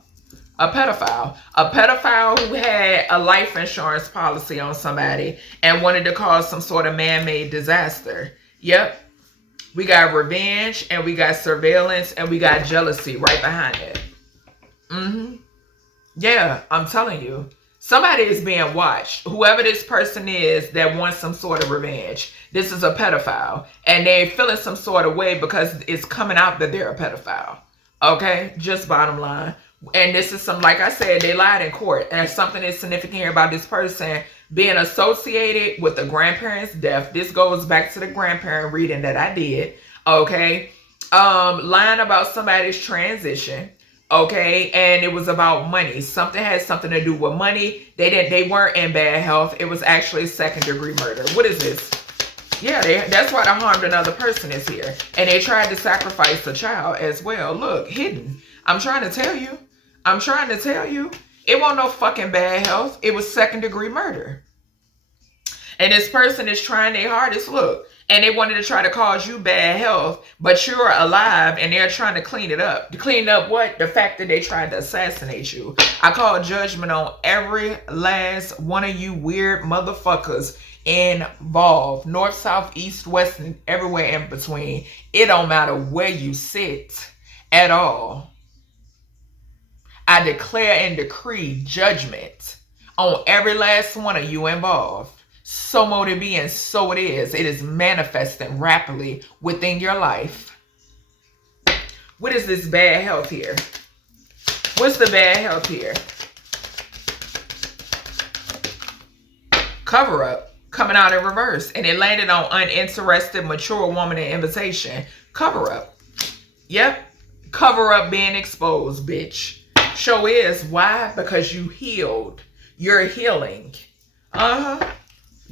A pedophile. A pedophile who had a life insurance policy on somebody and wanted to cause some sort of man-made disaster. Yep. We got revenge and we got surveillance and we got jealousy right behind it. Yeah, I'm telling you. Somebody is being watched. Whoever this person is that wants some sort of revenge. This is a pedophile. And they're feeling some sort of way because it's coming out that they're a pedophile. Okay? Just bottom line. And this is some, like I said, they lied in court. And something is significant here about this person being associated with the grandparent's death. This goes back to the grandparent reading that I did. Okay? Lying about somebody's transition. Okay, and it was about money. Something had something to do with money. They weren't in bad health. It was actually second-degree murder. What is this? Yeah, that's why the harmed another person is here. And they tried to sacrifice a child as well. Look, hidden. I'm trying to tell you. I'm trying to tell you. It wasn't no fucking bad health. It was second-degree murder. And this person is trying their hardest. Look. And they wanted to try to cause you bad health, but you're alive and they're trying to clean it up. To clean up what? The fact that they tried to assassinate you. I call judgment on every last one of you weird motherfuckers involved. North, south, east, west, and everywhere in between. It don't matter where you sit at all. I declare and decree judgment on every last one of you involved. So mote it be, and so it is. It is manifesting rapidly within your life. What is this bad health here? What's the bad health here? Cover up coming out in reverse. And it landed on uninterested, mature woman in invitation. Cover up. Yep. Cover up being exposed, bitch. Show is. Why? Because you healed. You're healing.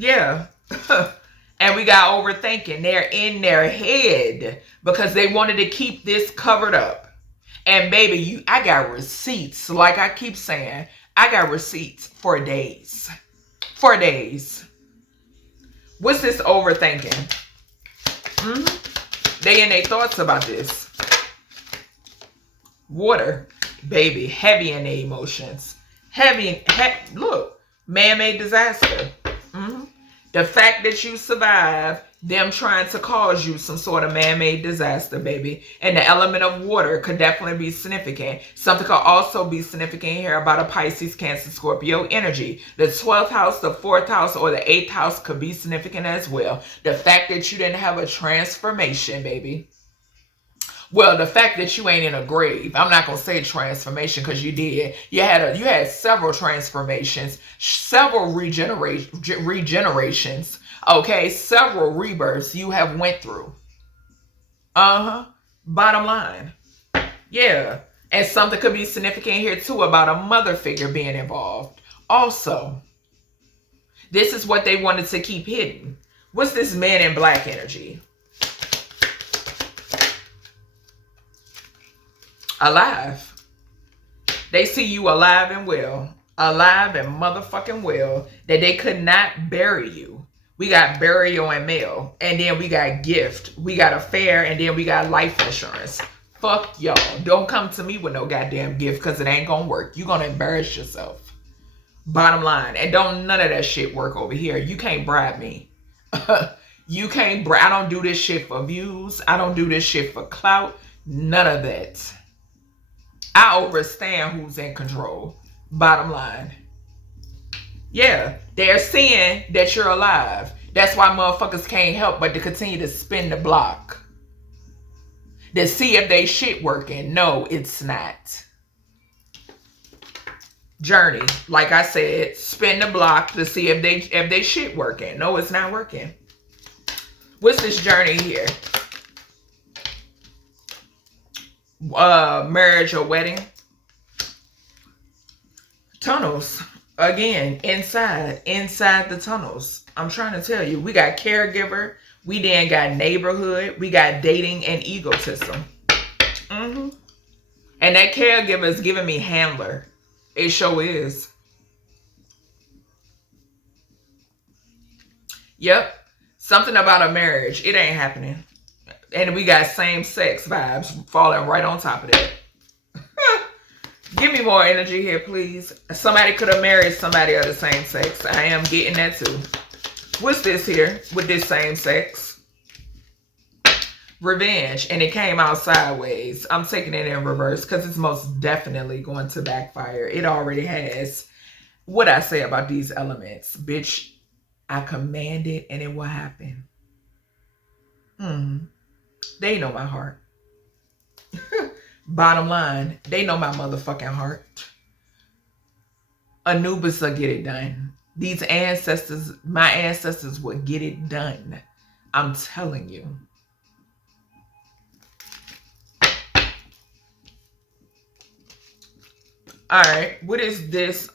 Yeah. And we got overthinking. They're in their head because they wanted to keep this covered up. And baby, I got receipts. Like I keep saying, I got receipts for days. For days. What's this overthinking? They in their thoughts about this. Water, baby, heavy in their emotions. Look, man-made disaster. The fact that you survived them trying to cause you some sort of man-made disaster, baby. And the element of water could definitely be significant. Something could also be significant here about a Pisces, Cancer, Scorpio energy. The 12th house, the 4th house, or the 8th house could be significant as well. The fact that you didn't have a transformation, baby. Well, the fact that you ain't in a grave. I'm not going to say transformation because you did. You had several transformations, several regenerations, okay? Several rebirths you have went through. Bottom line. Yeah. And something could be significant here too about a mother figure being involved. Also, this is what they wanted to keep hidden. What's this man in black energy? Alive. They see you alive and well. Alive and motherfucking well. That they could not bury you. We got burial and mail. And then we got gift. We got affair. And then we got life insurance. Fuck y'all. Don't come to me with no goddamn gift because it ain't gonna work. You're gonna embarrass yourself. Bottom line. And don't none of that shit work over here. You can't bribe me. You can't bribe. I don't do this shit for views. I don't do this shit for clout. None of that. I understand who's in control. Bottom line. Yeah, they're seeing that you're alive. That's why motherfuckers can't help but to continue to spin the block. To see if they shit working. No, it's not. Journey. Like I said, spin the block to see if they shit working. No, it's not working. What's this journey here? Marriage or wedding. Tunnels. Again, inside the tunnels. I'm trying to tell you, we got caregiver, we then got neighborhood, we got dating and egotism. And that caregiver is giving me handler. It sure is. Yep. Something about a marriage. It ain't happening. And we got same-sex vibes falling right on top of that. Give me more energy here, please. Somebody could have married somebody of the same sex. I am getting that too. What's this here with this same sex? Revenge. And it came out sideways. I'm taking it in reverse because it's most definitely going to backfire. It already has. What I say about these elements. Bitch, I command it and it will happen. They know my heart. Bottom line, they know my motherfucking heart. Anubis will get it done. These ancestors, my ancestors will get it done. I'm telling you. All right, what is this?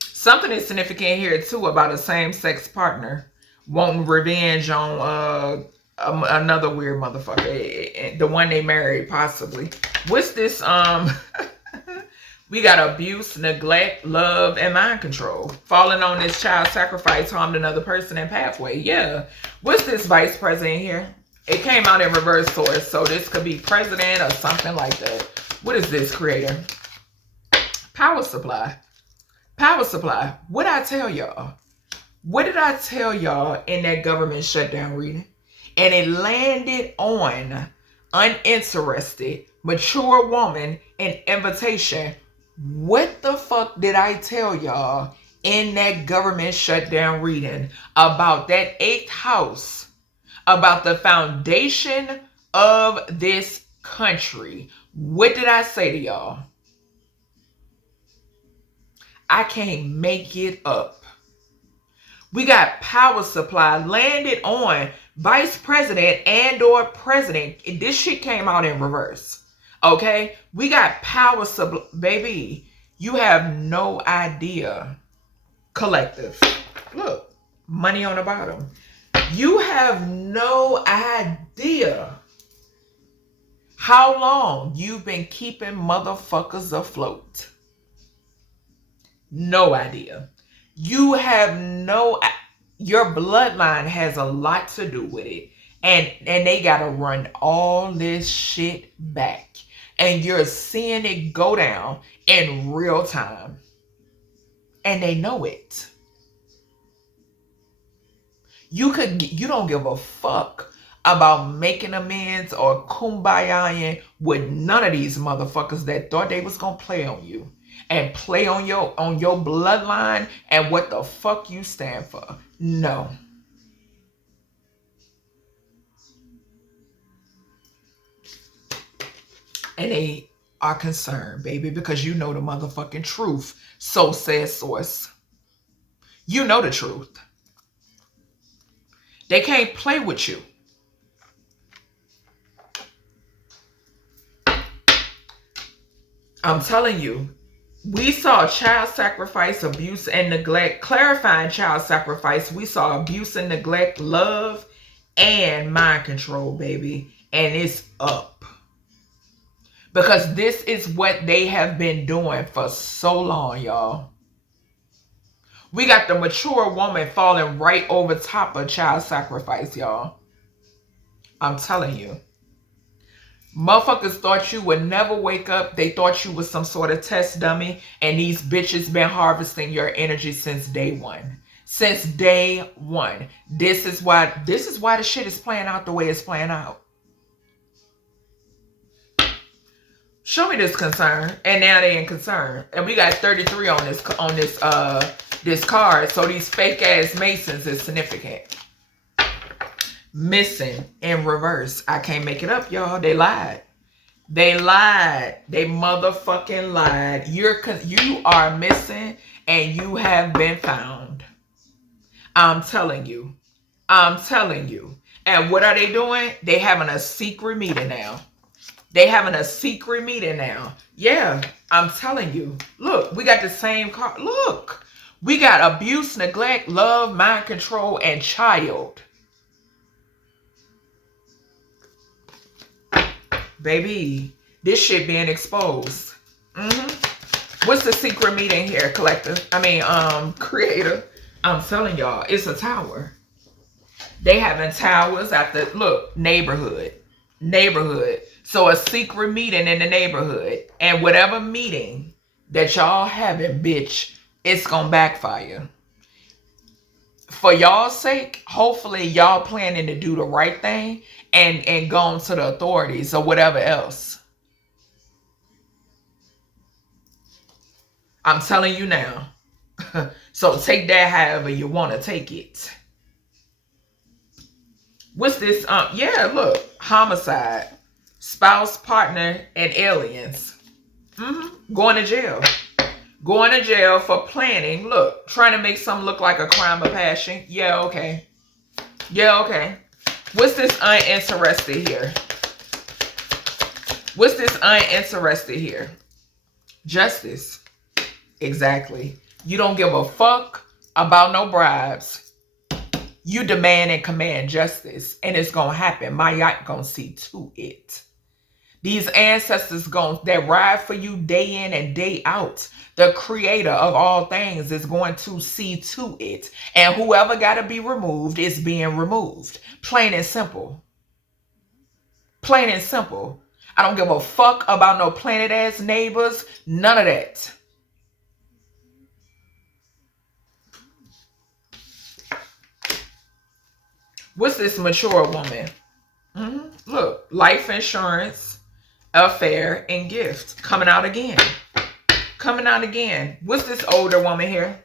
Something is significant here too about a same-sex partner wanting revenge on another weird motherfucker, the one they married possibly. What's this? We got abuse, neglect, love, and mind control. Falling on this child sacrifice harmed another person and pathway. Yeah. What's this vice president here? It came out in reverse source, so this could be president or something like that. What is this, creator? Power supply. Power supply. What did I tell y'all? What did I tell y'all in that government shutdown reading? And it landed on uninterested, mature woman and invitation. What the fuck did I tell y'all in that government shutdown reading about that 8th house, about the foundation of this country? What did I say to y'all? I can't make it up. We got power supply landed on vice president and or president. This shit came out in reverse. Okay? We got power supply. Baby, you have no idea. Collective. Look, money on the bottom. You have no idea how long you've been keeping motherfuckers afloat. No idea. You have no, your bloodline has a lot to do with it. And they got to run all this shit back. And you're seeing it go down in real time. And they know it. You don't give a fuck about making amends or kumbayaing with none of these motherfuckers that thought they was gonna play on you and play on your bloodline and what the fuck you stand for. No. And they are concerned, baby, because you know the motherfucking truth. So says source. You know the truth. They can't play with you. I'm telling you, we saw child sacrifice, abuse, and neglect. Clarifying child sacrifice, we saw abuse and neglect, love, and mind control, baby. And it's up. Because this is what they have been doing for so long, y'all. We got the mature woman falling right over top of child sacrifice, y'all. I'm telling you. Motherfuckers thought you would never wake up. They thought you was some sort of test dummy. And these bitches been harvesting your energy since day one. Since day one. This is why the shit is playing out the way it's playing out. Show me this concern. And now they in concern. And we got 33 on this card. So these fake ass Masons is significant. Missing in reverse. I can't make it up, y'all. They lied. They lied. They motherfucking lied. You are missing and you have been found. I'm telling you. I'm telling you. And what are they doing? They having a secret meeting now. They having a secret meeting now. Yeah, I'm telling you. Look, we got the same card. Look. We got abuse, neglect, love, mind control, and child. Baby, this shit being exposed. What's the secret meeting here, collective? Creator. I'm telling y'all, it's a tower. They having towers at the, look, neighborhood. So a secret meeting in the neighborhood. And whatever meeting that y'all having, bitch, it's gonna backfire. For y'all's sake, hopefully y'all planning to do the right thing and going to the authorities or whatever else. I'm telling you now. So take that however you want to take it. What's this? Yeah, look, homicide, spouse, partner, and aliens. Going to jail. Going to jail for planning. Look, trying to make something look like a crime of passion. Yeah, okay. Yeah, okay. What's this uninterested here? What's this uninterested here? Justice. Exactly. You don't give a fuck about no bribes. You demand and command justice, and it's gonna happen. My yacht gonna see to it. These ancestors that ride for you day in and day out. The creator of all things is going to see to it. And whoever gotta be removed is being removed. Plain and simple. Plain and simple. I don't give a fuck about no planet ass neighbors. None of that. What's this mature woman? Look, life insurance, affair, and gift. Coming out again. Coming out again. What's this older woman here?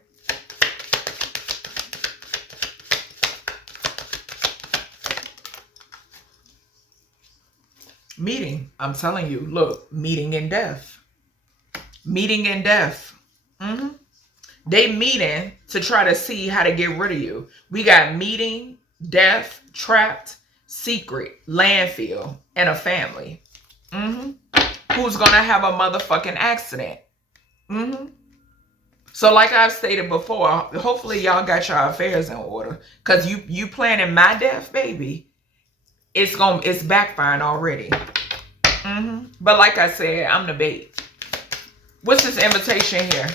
Meeting. I'm telling you. Look, meeting in death. Meeting in death. They meeting to try to see how to get rid of you. We got meeting, death, trapped, secret, landfill, and a family. Who's gonna have a motherfucking accident? So like I've stated before, hopefully y'all got your affairs in order. Cause you planning my death, baby. It's backfiring already. But like I said, I'm the bait. What's this invitation here?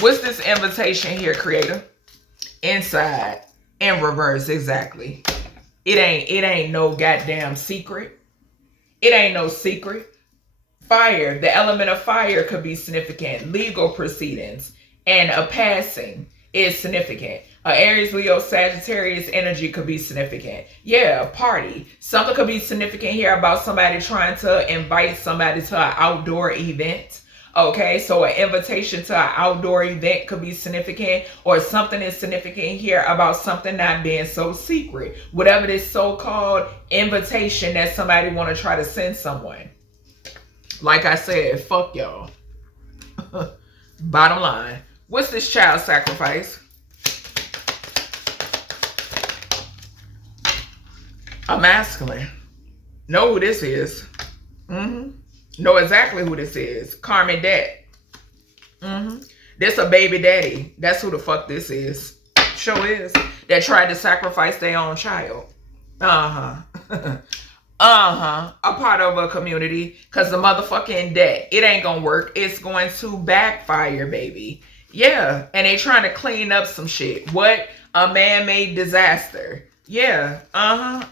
What's this invitation here, creator? Inside, in reverse, exactly. It ain't no goddamn secret. It ain't no secret. Fire, the element of fire could be significant. Legal proceedings and a passing is significant. Aries, Leo, Sagittarius energy could be significant. Yeah, a party. Something could be significant here about somebody trying to invite somebody to an outdoor event. Okay, so an invitation to an outdoor event could be significant, or something is significant here about something not being so secret. Whatever this so-called invitation that somebody want to try to send someone. Like I said, fuck y'all. Bottom line. What's this child sacrifice? A masculine. Know who this is. Know exactly who this is. Karmic debt. This a baby daddy. That's who the fuck this is. Sure is. That tried to sacrifice their own child. A part of a community. Because the motherfucking debt, it ain't gonna work. It's going to backfire, baby. Yeah. And they trying to clean up some shit. What? A man-made disaster. Yeah,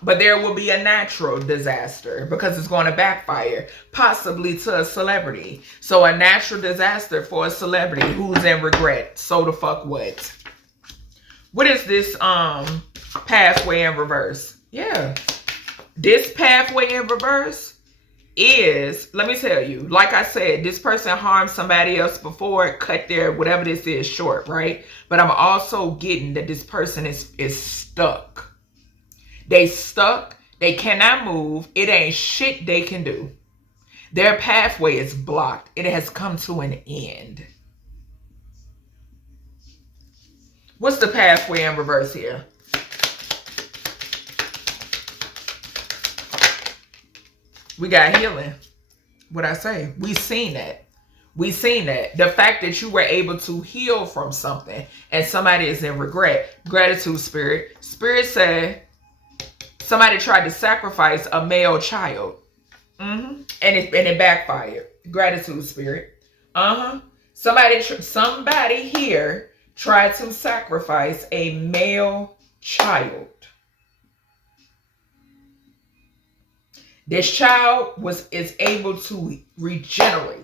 but there will be a natural disaster because it's going to backfire, possibly to a celebrity. So a natural disaster for a celebrity who's in regret. So the fuck what? What is this pathway in reverse? Yeah. This pathway in reverse is, let me tell you, like I said, this person harmed somebody else before, cut their whatever this is short, right? But I'm also getting that this person is stuck. They stuck. They cannot move. It ain't shit they can do. Their pathway is blocked. It has come to an end. What's the pathway in reverse here? We got healing. What I say? We seen that. We seen that. The fact that you were able to heal from something and somebody is in regret. Gratitude, spirit. Spirit said, somebody tried to sacrifice a male child. And it backfired. Gratitude, spirit. Somebody here tried to sacrifice a male child. This child is able to regenerate.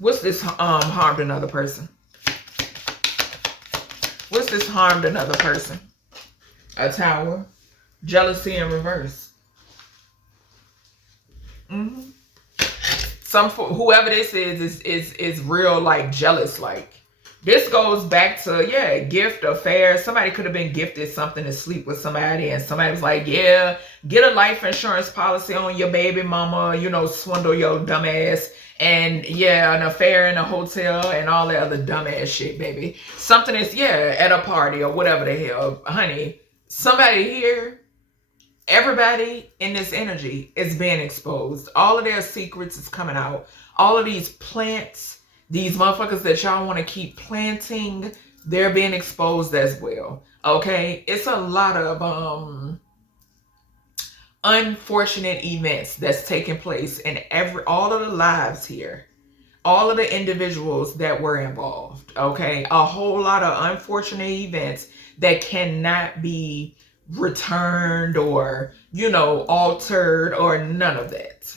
What's this harmed another person? What's this harmed another person? A tower. Jealousy in reverse. Whoever this is real, like, jealous. Like, this goes back to, yeah, gift, affair. Somebody could have been gifted something to sleep with somebody, and somebody was like, yeah, get a life insurance policy on your baby mama, you know, swindle your dumb ass. And yeah, an affair in a hotel and all that other dumbass shit, baby. Something is, yeah, at a party or whatever the hell. Honey, somebody here, everybody in this energy is being exposed. All of their secrets is coming out. All of these plants, these motherfuckers that y'all want to keep planting, they're being exposed as well. Okay? It's a lot of unfortunate events that's taking place in all of the lives here, all of the individuals that were involved. Okay, a whole lot of unfortunate events that cannot be returned or, you know, altered or none of that.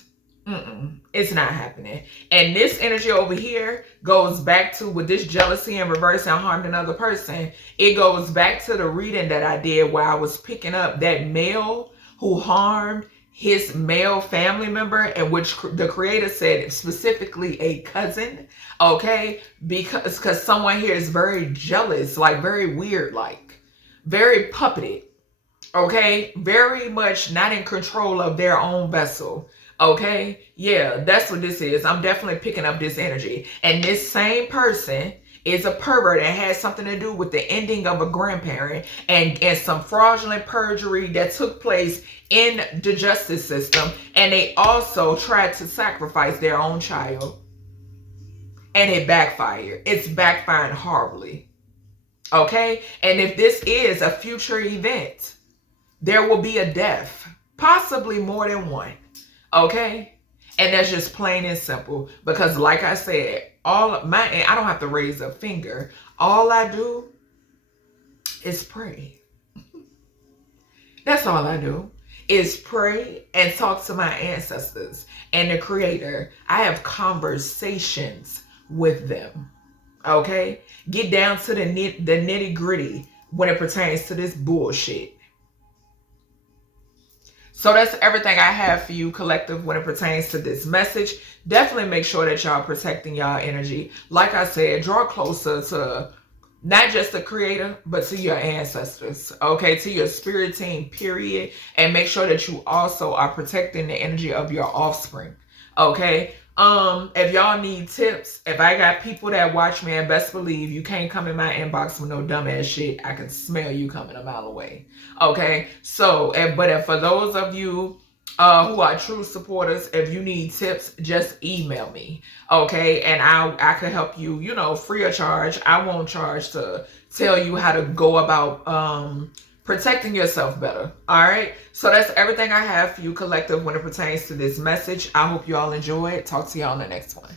It's not happening. And this energy over here goes back to, with this jealousy in reverse and harmed another person, it goes back to the reading that I did where I was picking up that male who harmed his male family member, and which the creator said specifically a cousin, okay? Because someone here is very jealous, like very weird, like very puppeted, okay? Very much not in control of their own vessel, okay? Yeah, that's what this is. I'm definitely picking up this energy. And this same person is a pervert and has something to do with the ending of a grandparent and some fraudulent perjury that took place in the justice system. And they also tried to sacrifice their own child. And it backfired. It's backfiring horribly. Okay? And if this is a future event, there will be a death. Possibly more than one. Okay? And that's just plain and simple. Because like I said, I don't have to raise a finger. All I do is pray. That's all I do is pray and talk to my ancestors and the creator. I have conversations with them. Okay? Get down to the nitty gritty when it pertains to this bullshit. So that's everything I have for you, collective, when it pertains to this message. Definitely make sure that y'all protecting y'all energy. Like I said, draw closer to not just the creator, but to your ancestors, okay? To your spirit team, period. And make sure that you also are protecting the energy of your offspring, okay? If y'all need tips, if I got people that watch me, and best believe you can't come in my inbox with no dumbass shit. I can smell you coming a mile away. Okay, so but for those of you who are true supporters, if you need tips, just email me. Okay, and I can help you, you know, free of charge. I won't charge to tell you how to go about protecting yourself better. All right, so that's everything I have for you, collective, when it pertains to this message. I hope you all enjoy it. Talk to y'all in the next one.